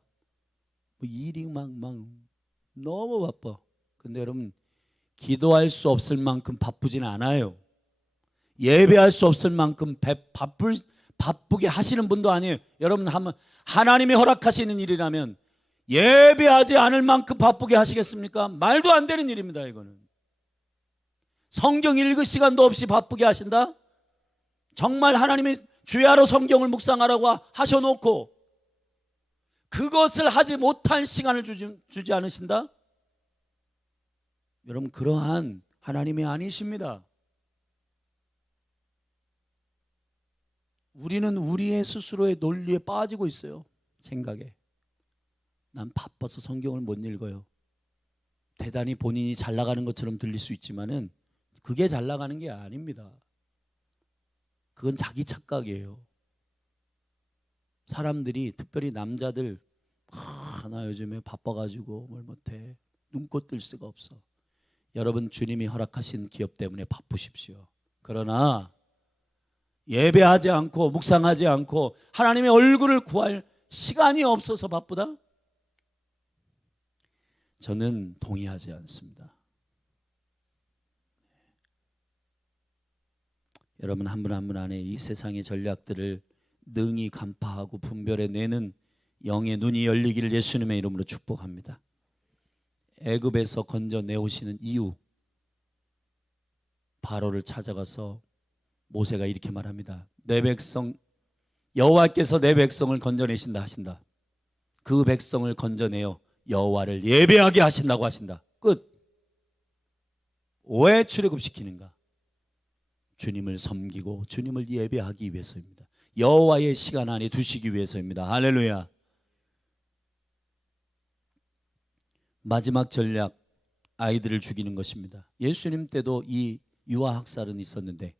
뭐 일이 막 너무 바빠. 근데 여러분 기도할 수 없을 만큼 바쁘진 않아요. 예배할 수 없을 만큼 바쁘게 하시는 분도 아니에요. 여러분 한번 하나님이 허락하시는 일이라면 예배하지 않을 만큼 바쁘게 하시겠습니까? 말도 안 되는 일입니다. 이거는 성경 읽을 시간도 없이 바쁘게 하신다? 정말 하나님이 주야로 성경을 묵상하라고 하셔놓고 그것을 하지 못할 시간을 주지 않으신다? 여러분 그러한 하나님이 아니십니다. 우리는 우리의 스스로의 논리에 빠지고 있어요. 생각에 난 바빠서 성경을 못 읽어요. 대단히 본인이 잘 나가는 것처럼 들릴 수 있지만은 그게 잘 나가는 게 아닙니다. 그건 자기 착각이에요. 사람들이 특별히 남자들 나 요즘에 바빠가지고 뭘 못해. 눈꽃 뜰 수가 없어. 여러분 주님이 허락하신 기업 때문에 바쁘십시오. 그러나 예배하지 않고 묵상하지 않고 하나님의 얼굴을 구할 시간이 없어서 바쁘다? 저는 동의하지 않습니다. 여러분 한 분 한 분 안에 이 세상의 전략들을 능히 간파하고 분별해내는 영의 눈이 열리기를 예수님의 이름으로 축복합니다. 애굽에서 건져내오시는 이유, 바로를 찾아가서 모세가 이렇게 말합니다. 내 백성 여호와께서 내 백성을 건져내신다 하신다. 그 백성을 건져내어 여호와를 예배하게 하신다고 하신다. 끝. 왜 출애굽시키는가? 주님을 섬기고 주님을 예배하기 위해서입니다. 여호와의 시간 안에 두시기 위해서입니다. 할렐루야. 마지막 전략, 아이들을 죽이는 것입니다. 예수님 때도 이 유아학살은 있었는데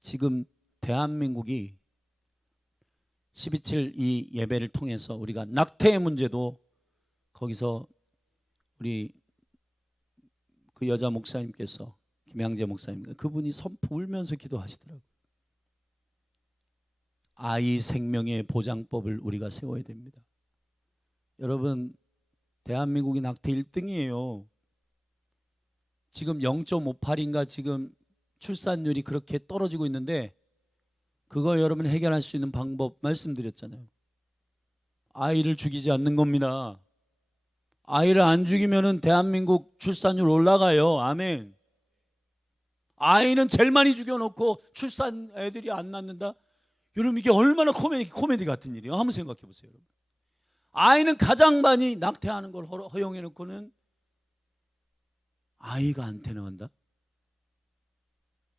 지금 대한민국이 12.7 이 예배를 통해서 우리가 낙태의 문제도 거기서 우리 그 여자 목사님께서 김양재 목사님 그분이 선포 울면서 기도하시더라고요. 아이 생명의 보장법을 우리가 세워야 됩니다. 여러분 대한민국이 낙태 1등이에요. 지금 0.58인가 지금 출산율이 그렇게 떨어지고 있는데 그거 여러분 해결할 수 있는 방법 말씀드렸잖아요. 아이를 죽이지 않는 겁니다. 아이를 안 죽이면은 대한민국 출산율 올라가요. 아멘. 아이는 제일 많이 죽여놓고 출산 애들이 안 낳는다? 여러분 이게 얼마나 코미디 같은 일이에요. 한번 생각해 보세요. 여러분. 아이는 가장 많이 낙태하는 걸 허용해 놓고는 아이가 안 태어난다?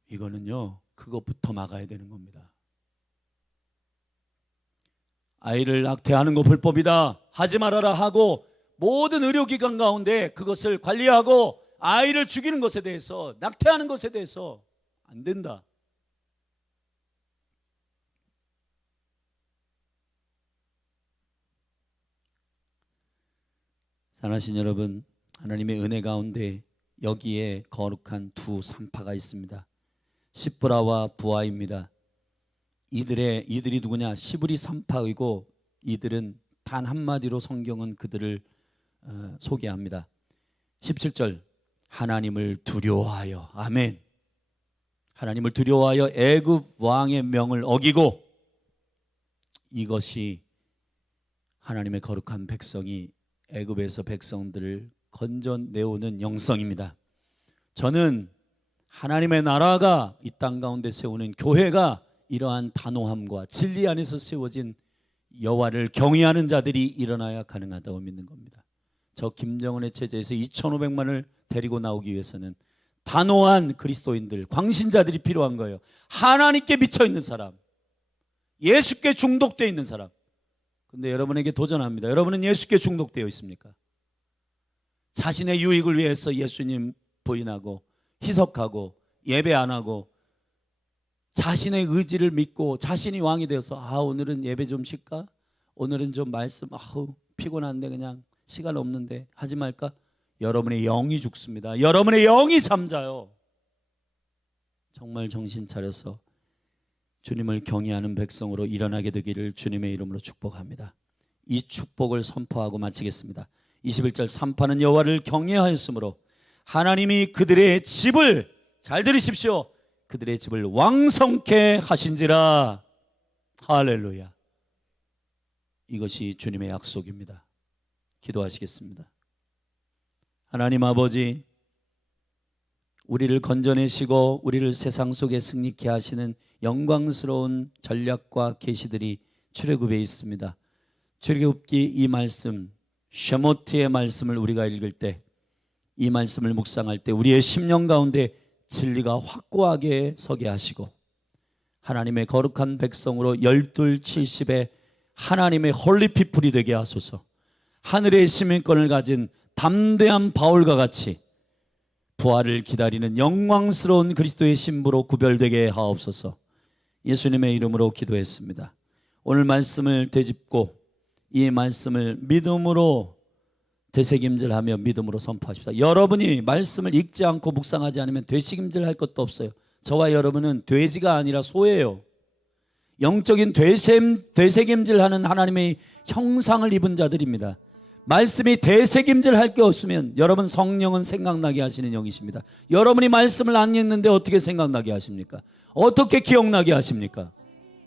이거는요 그것부터 막아야 되는 겁니다. 아이를 낙태하는 거 불법이다 하지 말아라 하고 모든 의료기관 가운데 그것을 관리하고 아이를 죽이는 것에 대해서 낙태하는 것에 대해서 안 된다. 사랑하신 여러분, 하나님의 은혜 가운데 여기에 거룩한 두 산파가 있습니다. 시브라와 부하입니다. 이들이 누구냐? 시브리 산파이고 이들은 단 한마디로 성경은 그들을 소개합니다. 17절 하나님을 두려워하여 아멘. 하나님을 두려워하여 애굽 왕의 명을 어기고 이것이 하나님의 거룩한 백성이 애굽에서 백성들을 건져내오는 영성입니다. 저는 하나님의 나라가 이 땅 가운데 세우는 교회가 이러한 단호함과 진리 안에서 세워진 여호와를 경외하는 자들이 일어나야 가능하다고 믿는 겁니다. 저 김정은의 체제에서 2,500만을 데리고 나오기 위해서는 단호한 그리스도인들, 광신자들이 필요한 거예요. 하나님께 미쳐있는 사람, 예수께 중독되어 있는 사람. 근데 여러분에게 도전합니다. 여러분은 예수께 중독되어 있습니까? 자신의 유익을 위해서 예수님 부인하고 희석하고 예배 안 하고 자신의 의지를 믿고 자신이 왕이 되어서 오늘은 예배 좀 쉴까? 오늘은 좀 말씀 피곤한데 그냥 시간 없는데 하지 말까? 여러분의 영이 죽습니다. 여러분의 영이 잠자요. 정말 정신 차려서 주님을 경외하는 백성으로 일어나게 되기를 주님의 이름으로 축복합니다. 이 축복을 선포하고 마치겠습니다. 21절 산파는 여호와를 경외하였으므로 하나님이 그들의 집을, 잘 들으십시오, 그들의 집을 왕성케 하신지라. 할렐루야. 이것이 주님의 약속입니다. 기도하시겠습니다. 하나님 아버지, 우리를 건져내시고 우리를 세상 속에 승리케 하시는 영광스러운 전략과 계시들이 출애굽에 있습니다. 출애굽기 이 말씀, 쉐모트의 말씀을 우리가 읽을 때, 이 말씀을 묵상할 때 우리의 심령 가운데 진리가 확고하게 서게 하시고 하나님의 거룩한 백성으로 열둘 70의 하나님의 홀리피플이 되게 하소서. 하늘의 시민권을 가진 담대한 바울과 같이 부활을 기다리는 영광스러운 그리스도의 신부로 구별되게 하옵소서. 예수님의 이름으로 기도했습니다. 오늘 말씀을 되짚고 이 말씀을 믿음으로 되새김질하며 믿음으로 선포하십시다. 여러분이 말씀을 읽지 않고 묵상하지 않으면 되새김질할 것도 없어요. 저와 여러분은 돼지가 아니라 소예요. 영적인 되새김질하는 하나님의 형상을 입은 자들입니다. 말씀이 되새김질할 게 없으면 여러분 성령은 생각나게 하시는 영이십니다. 여러분이 말씀을 안 읽는데 어떻게 생각나게 하십니까? 어떻게 기억나게 하십니까?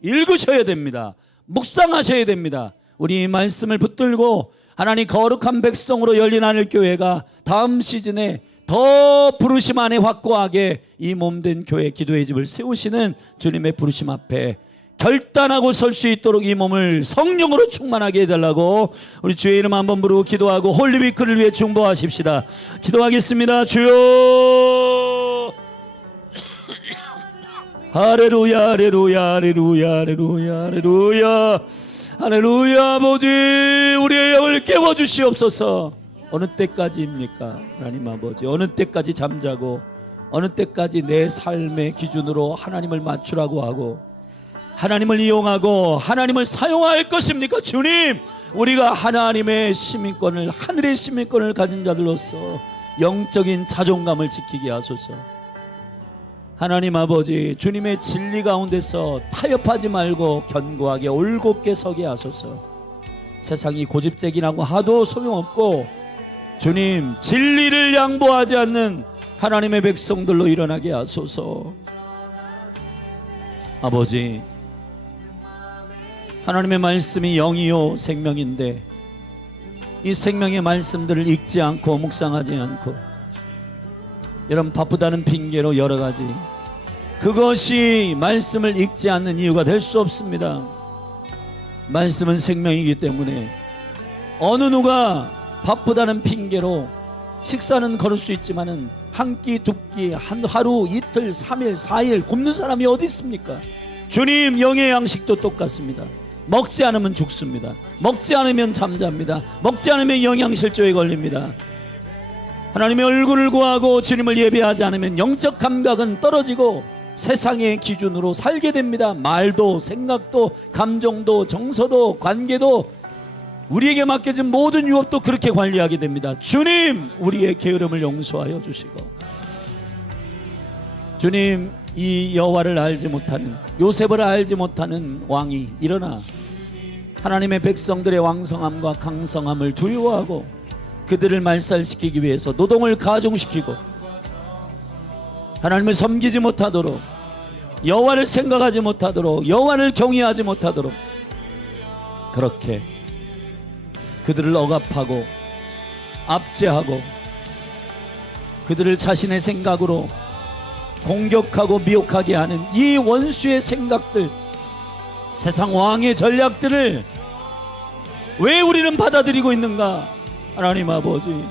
읽으셔야 됩니다. 묵상하셔야 됩니다. 우리 이 말씀을 붙들고 하나님 거룩한 백성으로 열린 하늘교회가 다음 시즌에 더 부르심 안에 확고하게 이 몸된 교회 기도의 집을 세우시는 주님의 부르심 앞에 결단하고 설 수 있도록 이 몸을 성령으로 충만하게 해달라고 우리 주의 이름 한번 부르고 기도하고 홀리위크를 위해 중보하십시다. 기도하겠습니다. 주여. 할렐루야 할렐루야 할렐루야 할렐루야 할렐루야 할렐루야. 아버지, 우리의 영을 깨워주시옵소서. 어느 때까지입니까? 하나님 아버지, 어느 때까지 잠자고 어느 때까지 내 삶의 기준으로 하나님을 맞추라고 하고 하나님을 이용하고 하나님을 사용할 것입니까? 주님, 우리가 하나님의 시민권을, 하늘의 시민권을 가진 자들로서 영적인 자존감을 지키게 하소서. 하나님 아버지, 주님의 진리 가운데서 타협하지 말고 견고하게 올곧게 서게 하소서. 세상이 고집쟁이라고 하도 소용없고 주님, 진리를 양보하지 않는 하나님의 백성들로 일어나게 하소서. 아버지, 하나님의 말씀이 영이요 생명인데 이 생명의 말씀들을 읽지 않고 묵상하지 않고 여러분 바쁘다는 핑계로 여러 가지, 그것이 말씀을 읽지 않는 이유가 될 수 없습니다. 말씀은 생명이기 때문에 어느 누가 바쁘다는 핑계로 식사는 거를 수 있지만은 한 끼, 두 끼, 하루, 이틀, 3일, 4일 굶는 사람이 어디 있습니까? 주님, 영의 양식도 똑같습니다. 먹지 않으면 죽습니다. 먹지 않으면 잠잡니다. 먹지 않으면 영양실조에 걸립니다. 하나님의 얼굴을 구하고 주님을 예배하지 않으면 영적 감각은 떨어지고 세상의 기준으로 살게 됩니다. 말도, 생각도, 감정도, 정서도, 관계도, 우리에게 맡겨진 모든 유업도 그렇게 관리하게 됩니다. 주님, 우리의 게으름을 용서하여 주시고, 주님, 이 여호와를 알지 못하는, 요셉을 알지 못하는 왕이 일어나 하나님의 백성들의 왕성함과 강성함을 두려워하고 그들을 말살시키기 위해서 노동을 가중시키고 하나님을 섬기지 못하도록, 여호와를 생각하지 못하도록, 여호와를 경외하지 못하도록 그렇게 그들을 억압하고 압제하고 그들을 자신의 생각으로 공격하고 미혹하게 하는 이 원수의 생각들, 세상 왕의 전략들을 왜 우리는 받아들이고 있는가? 하나님 아버지,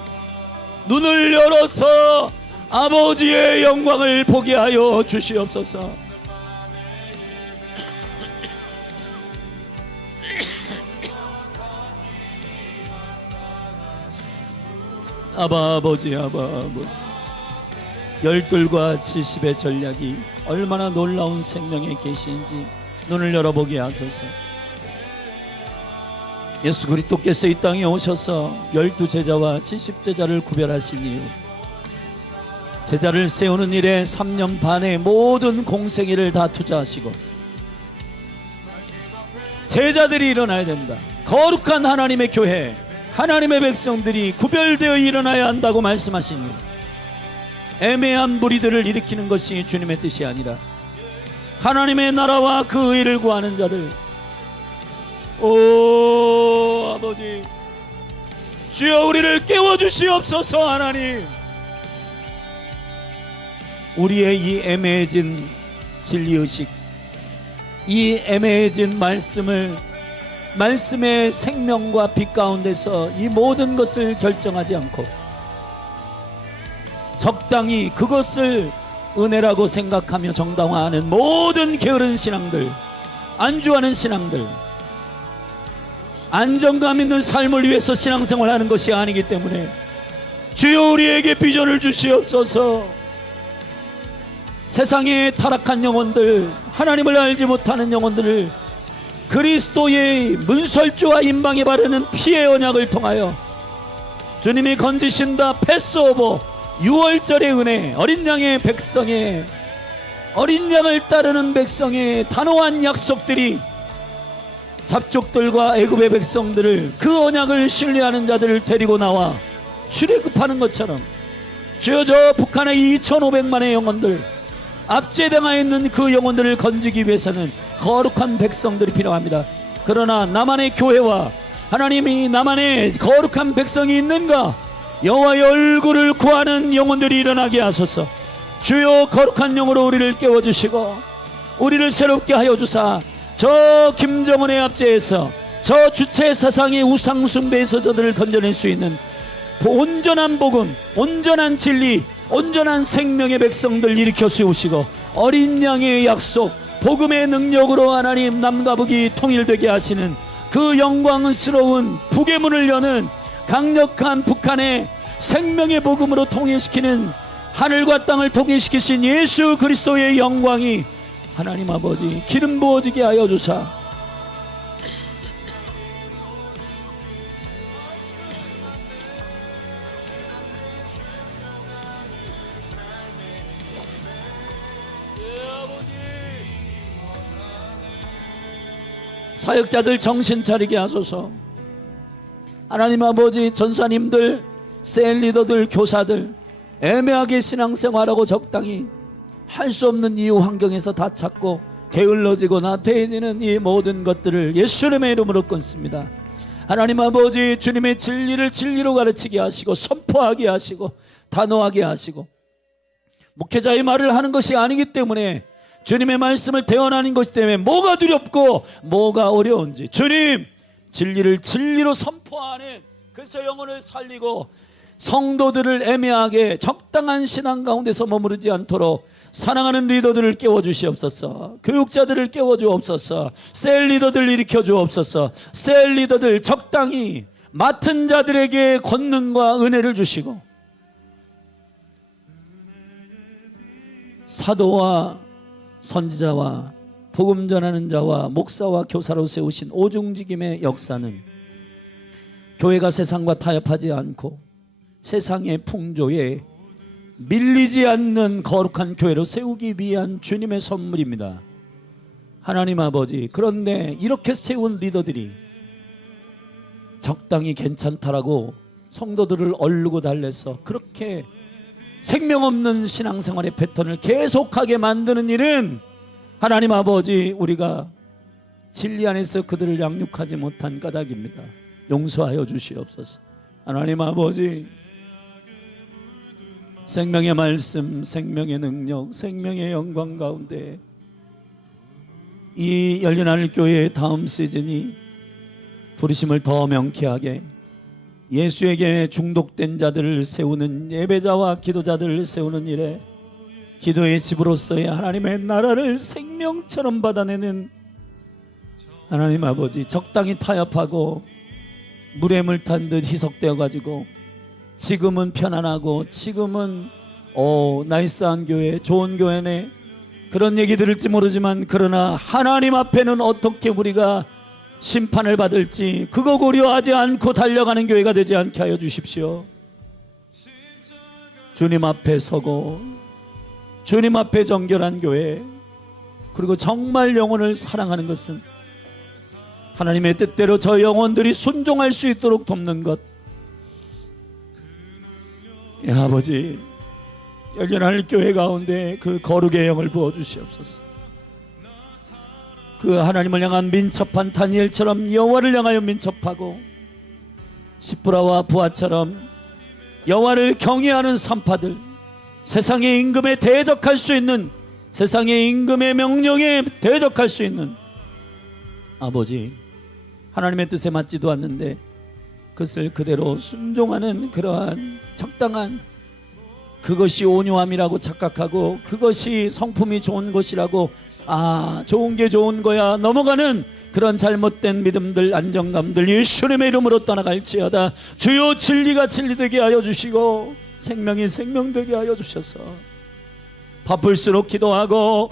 눈을 열어서 아버지의 영광을 보게 하여 주시옵소서. 아버지, 아버지, 열둘과 70의 전략이 얼마나 놀라운 생명의 계시인지 눈을 열어보게 하소서. 예수 그리스도께서 이 땅에 오셔서 12 제자와 70 제자를 구별하신 이유, 제자를 세우는 일에 3년 반의 모든 공생애를 다 투자하시고 제자들이 일어나야 된다. 거룩한 하나님의 교회, 하나님의 백성들이 구별되어 일어나야 한다고 말씀하시니 애매한 무리들을 일으키는 것이 주님의 뜻이 아니라 하나님의 나라와 그 의를 구하는 자들. 오 아버지, 주여 우리를 깨워주시옵소서. 하나님, 우리의 이 애매해진 진리의식, 이 애매해진 말씀의 생명과 빛 가운데서 이 모든 것을 결정하지 않고 적당히 그것을 은혜라고 생각하며 정당화하는 모든 게으른 신앙들, 안주하는 신앙들, 안정감 있는 삶을 위해서 신앙생활하는 것이 아니기 때문에 주여 우리에게 비전을 주시옵소서. 세상의 타락한 영혼들, 하나님을 알지 못하는 영혼들을 그리스도의 문설주와 임방에 바르는 피의 언약을 통하여 주님이 건지신다. 패스오버 6월절의 은혜, 어린 양의 백성의, 어린 양을 따르는 백성의 단호한 약속들이 잡족들과 애굽의 백성들을, 그 언약을 신뢰하는 자들을 데리고 나와 출애굽하는 것처럼 주여 저 북한의 2500만의 영혼들, 압제당하여 있는 그 영혼들을 건지기 위해서는 거룩한 백성들이 필요합니다. 그러나 나만의 교회와 하나님이 나만의 거룩한 백성이 있는가? 여호와의 얼굴을 구하는 영혼들이 일어나게 하소서. 주여 거룩한 영으로 우리를 깨워주시고 우리를 새롭게 하여 주사 저 김정은의 압제에서, 저 주체 사상의 우상 숭배에서 저들을 건져낼 수 있는 온전한 복음, 온전한 진리, 온전한 생명의 백성들 일으켜 세우시고 어린 양의 약속, 복음의 능력으로 하나님 남과 북이 통일되게 하시는 그 영광스러운 북의 문을 여는 강력한 북한의 생명의 복음으로 통일시키는, 하늘과 땅을 통일시키신 예수 그리스도의 영광이 하나님 아버지 기름 부어지게 하여 주사 사역자들 정신 차리게 하소서. 하나님 아버지, 전사님들, 셀리더들, 교사들 애매하게 신앙생활하고 적당히 할 수 없는 이유 환경에서 다 찾고 게을러지고 나태해지는 이 모든 것들을 예수님의 이름으로 끊습니다. 하나님 아버지, 주님의 진리를 진리로 가르치게 하시고 선포하게 하시고 단호하게 하시고, 목회자의 말을 하는 것이 아니기 때문에, 주님의 말씀을 대언하는 것이기 때문에 뭐가 두렵고 뭐가 어려운지 주님 진리를 진리로 선포하는, 그래서 영혼을 살리고 성도들을 애매하게 적당한 신앙 가운데서 머무르지 않도록 사랑하는 리더들을 깨워주시옵소서. 교육자들을 깨워주옵소서. 셀 리더들 일으켜주옵소서. 셀 리더들 적당히 맡은 자들에게 권능과 은혜를 주시고, 사도와 선지자와 복음 전하는 자와 목사와 교사로 세우신 오중직임의 역사는 교회가 세상과 타협하지 않고 세상의 풍조에 밀리지 않는 거룩한 교회로 세우기 위한 주님의 선물입니다. 하나님 아버지, 그런데 이렇게 세운 리더들이 적당히 괜찮다라고 성도들을 얼르고 달래서 그렇게 생명 없는 신앙생활의 패턴을 계속하게 만드는 일은 하나님 아버지, 우리가 진리 안에서 그들을 양육하지 못한 까닭입니다. 용서하여 주시옵소서. 하나님 아버지, 생명의 말씀, 생명의 능력, 생명의 영광 가운데 이 열린하늘 교회의 다음 시즌이 부르심을 더 명쾌하게, 예수에게 중독된 자들을 세우는 예배자와 기도자들을 세우는 일에 기도의 집으로서의 하나님의 나라를 생명처럼 받아내는 하나님 아버지, 적당히 타협하고 물에 물 탄 듯 희석되어 가지고 지금은 편안하고 지금은 나이스한 교회, 좋은 교회네, 그런 얘기 들을지 모르지만, 그러나 하나님 앞에는 어떻게 우리가 심판을 받을지 그거 고려하지 않고 달려가는 교회가 되지 않게 하여 주십시오. 주님 앞에 서고 주님 앞에 정결한 교회, 그리고 정말 영혼을 사랑하는 것은 하나님의 뜻대로 저 영혼들이 순종할 수 있도록 돕는 것. 예, 아버지, 열렬한 교회 가운데 그 거룩의 영을 부어주시옵소서. 그 하나님을 향한 민첩한 다니엘처럼 여호와를 향하여 민첩하고, 시프라와 부하처럼 여호와를 경외하는 산파들, 세상의 임금에 대적할 수 있는, 세상의 임금의 명령에 대적할 수 있는, 아버지, 하나님의 뜻에 맞지도 않는데 그것을 그대로 순종하는 그러한 적당한, 그것이 온유함이라고 착각하고 그것이 성품이 좋은 것이라고, 좋은 게 좋은 거야 넘어가는 그런 잘못된 믿음들, 안정감들 예수님의 이름으로 떠나갈지어다. 주요 진리가 진리되게 하여 주시고 생명이 생명되게 하여 주셔서, 바쁠수록 기도하고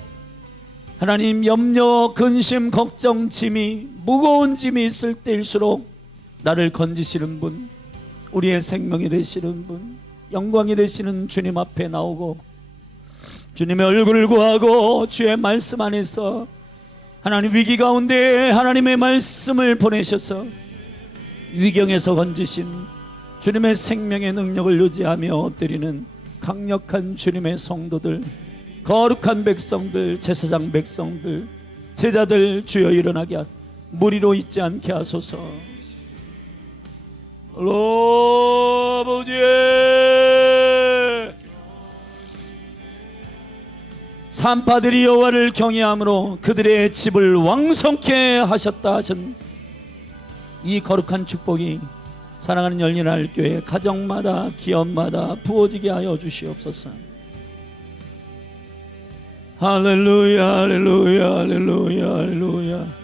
하나님 염려, 근심, 걱정, 짐이, 무거운 짐이 있을 때일수록 나를 건지시는 분, 우리의 생명이 되시는 분, 영광이 되시는 주님 앞에 나오고 주님의 얼굴을 구하고 주의 말씀 안에서 하나님 위기 가운데 하나님의 말씀을 보내셔서 위경에서 건지신 주님의 생명의 능력을 의지하며 엎드리는 강력한 주님의 성도들, 거룩한 백성들, 제사장 백성들, 제자들 주여 일어나게 하소서. 무리로 있지 않게 하소서. 아버지, 산파들이 여호와를 경외함으로 그들의 집을 왕성케 하셨다 하신 이 거룩한 축복이 사랑하는 열린할 교회 가정마다 기업마다 부어지게 하여 주시옵소서. 할렐루야, 할렐루야, 할렐루야, 할렐루야.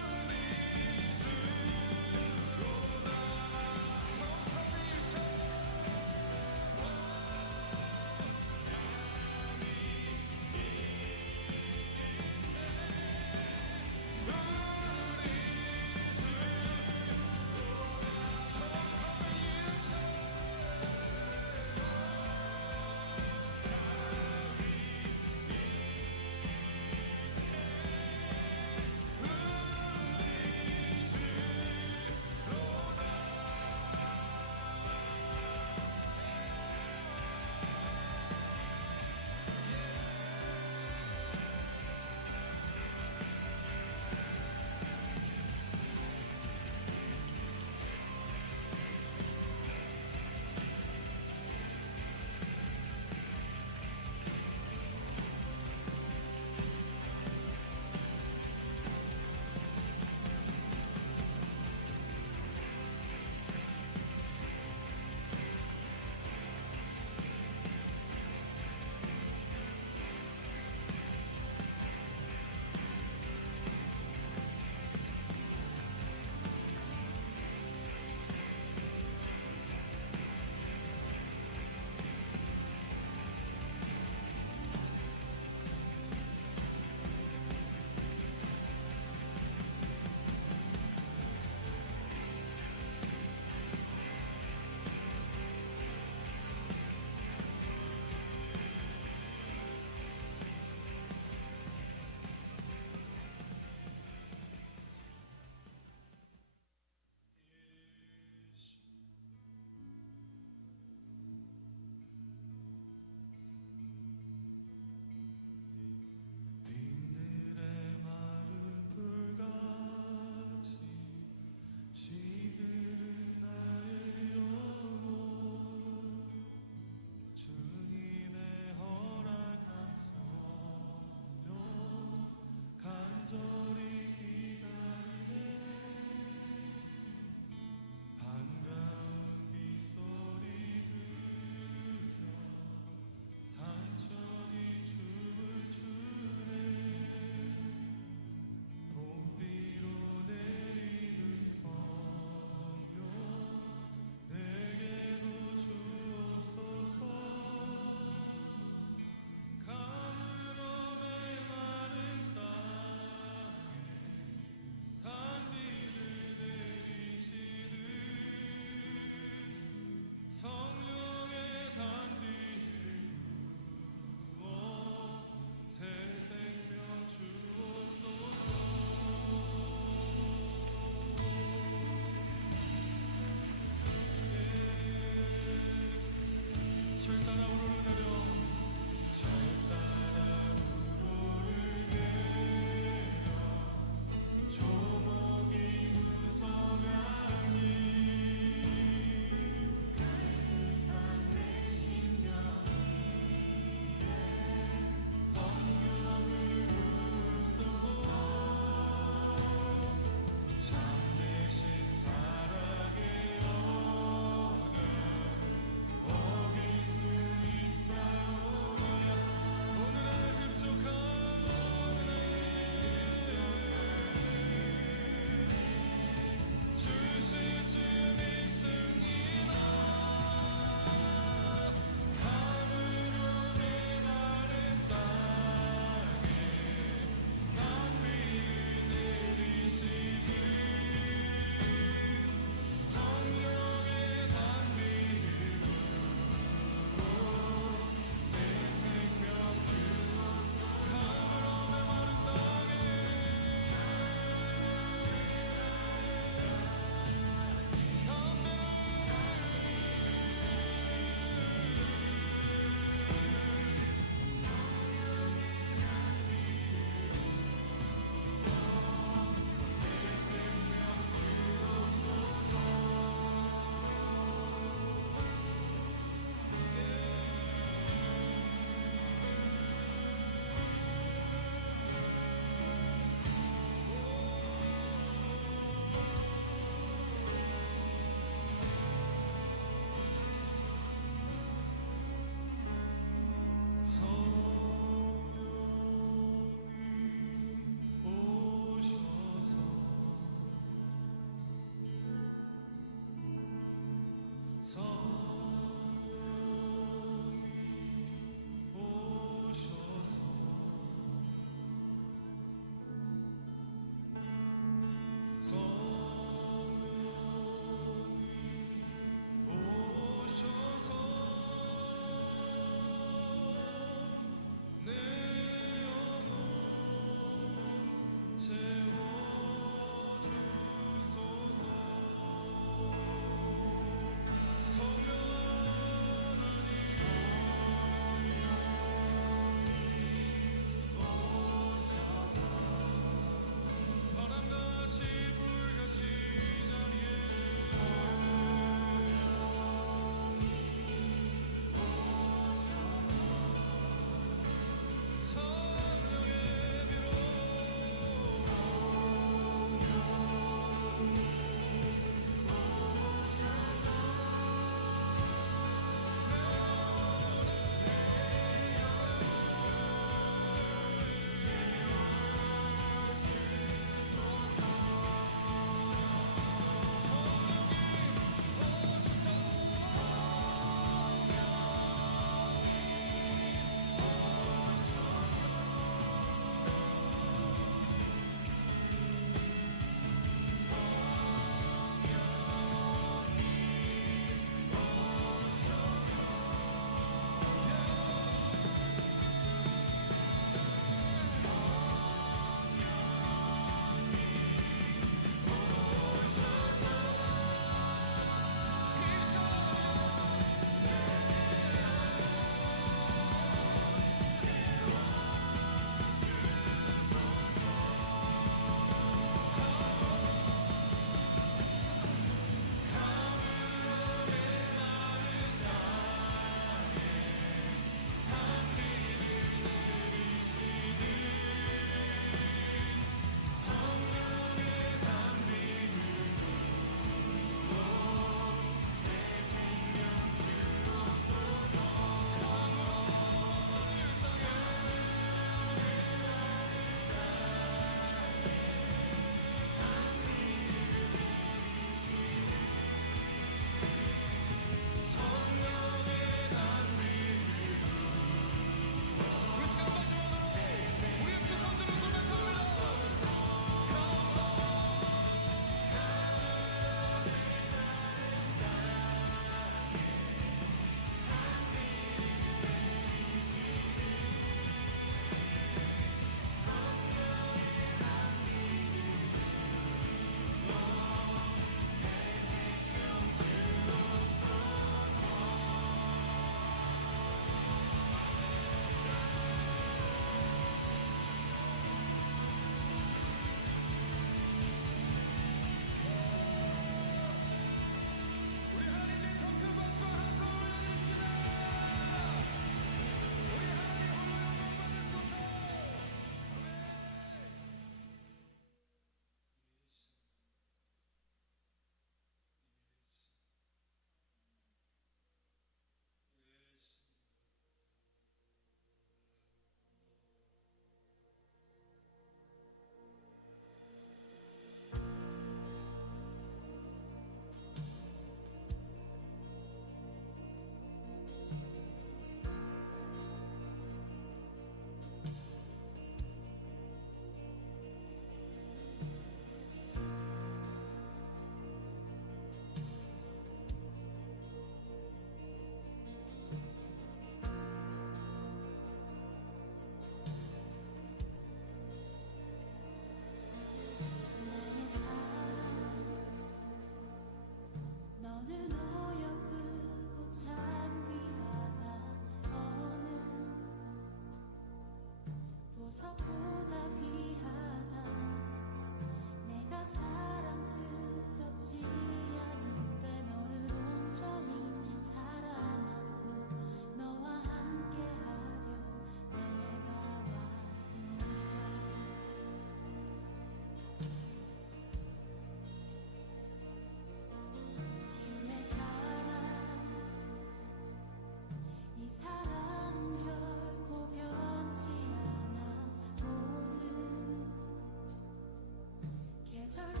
계절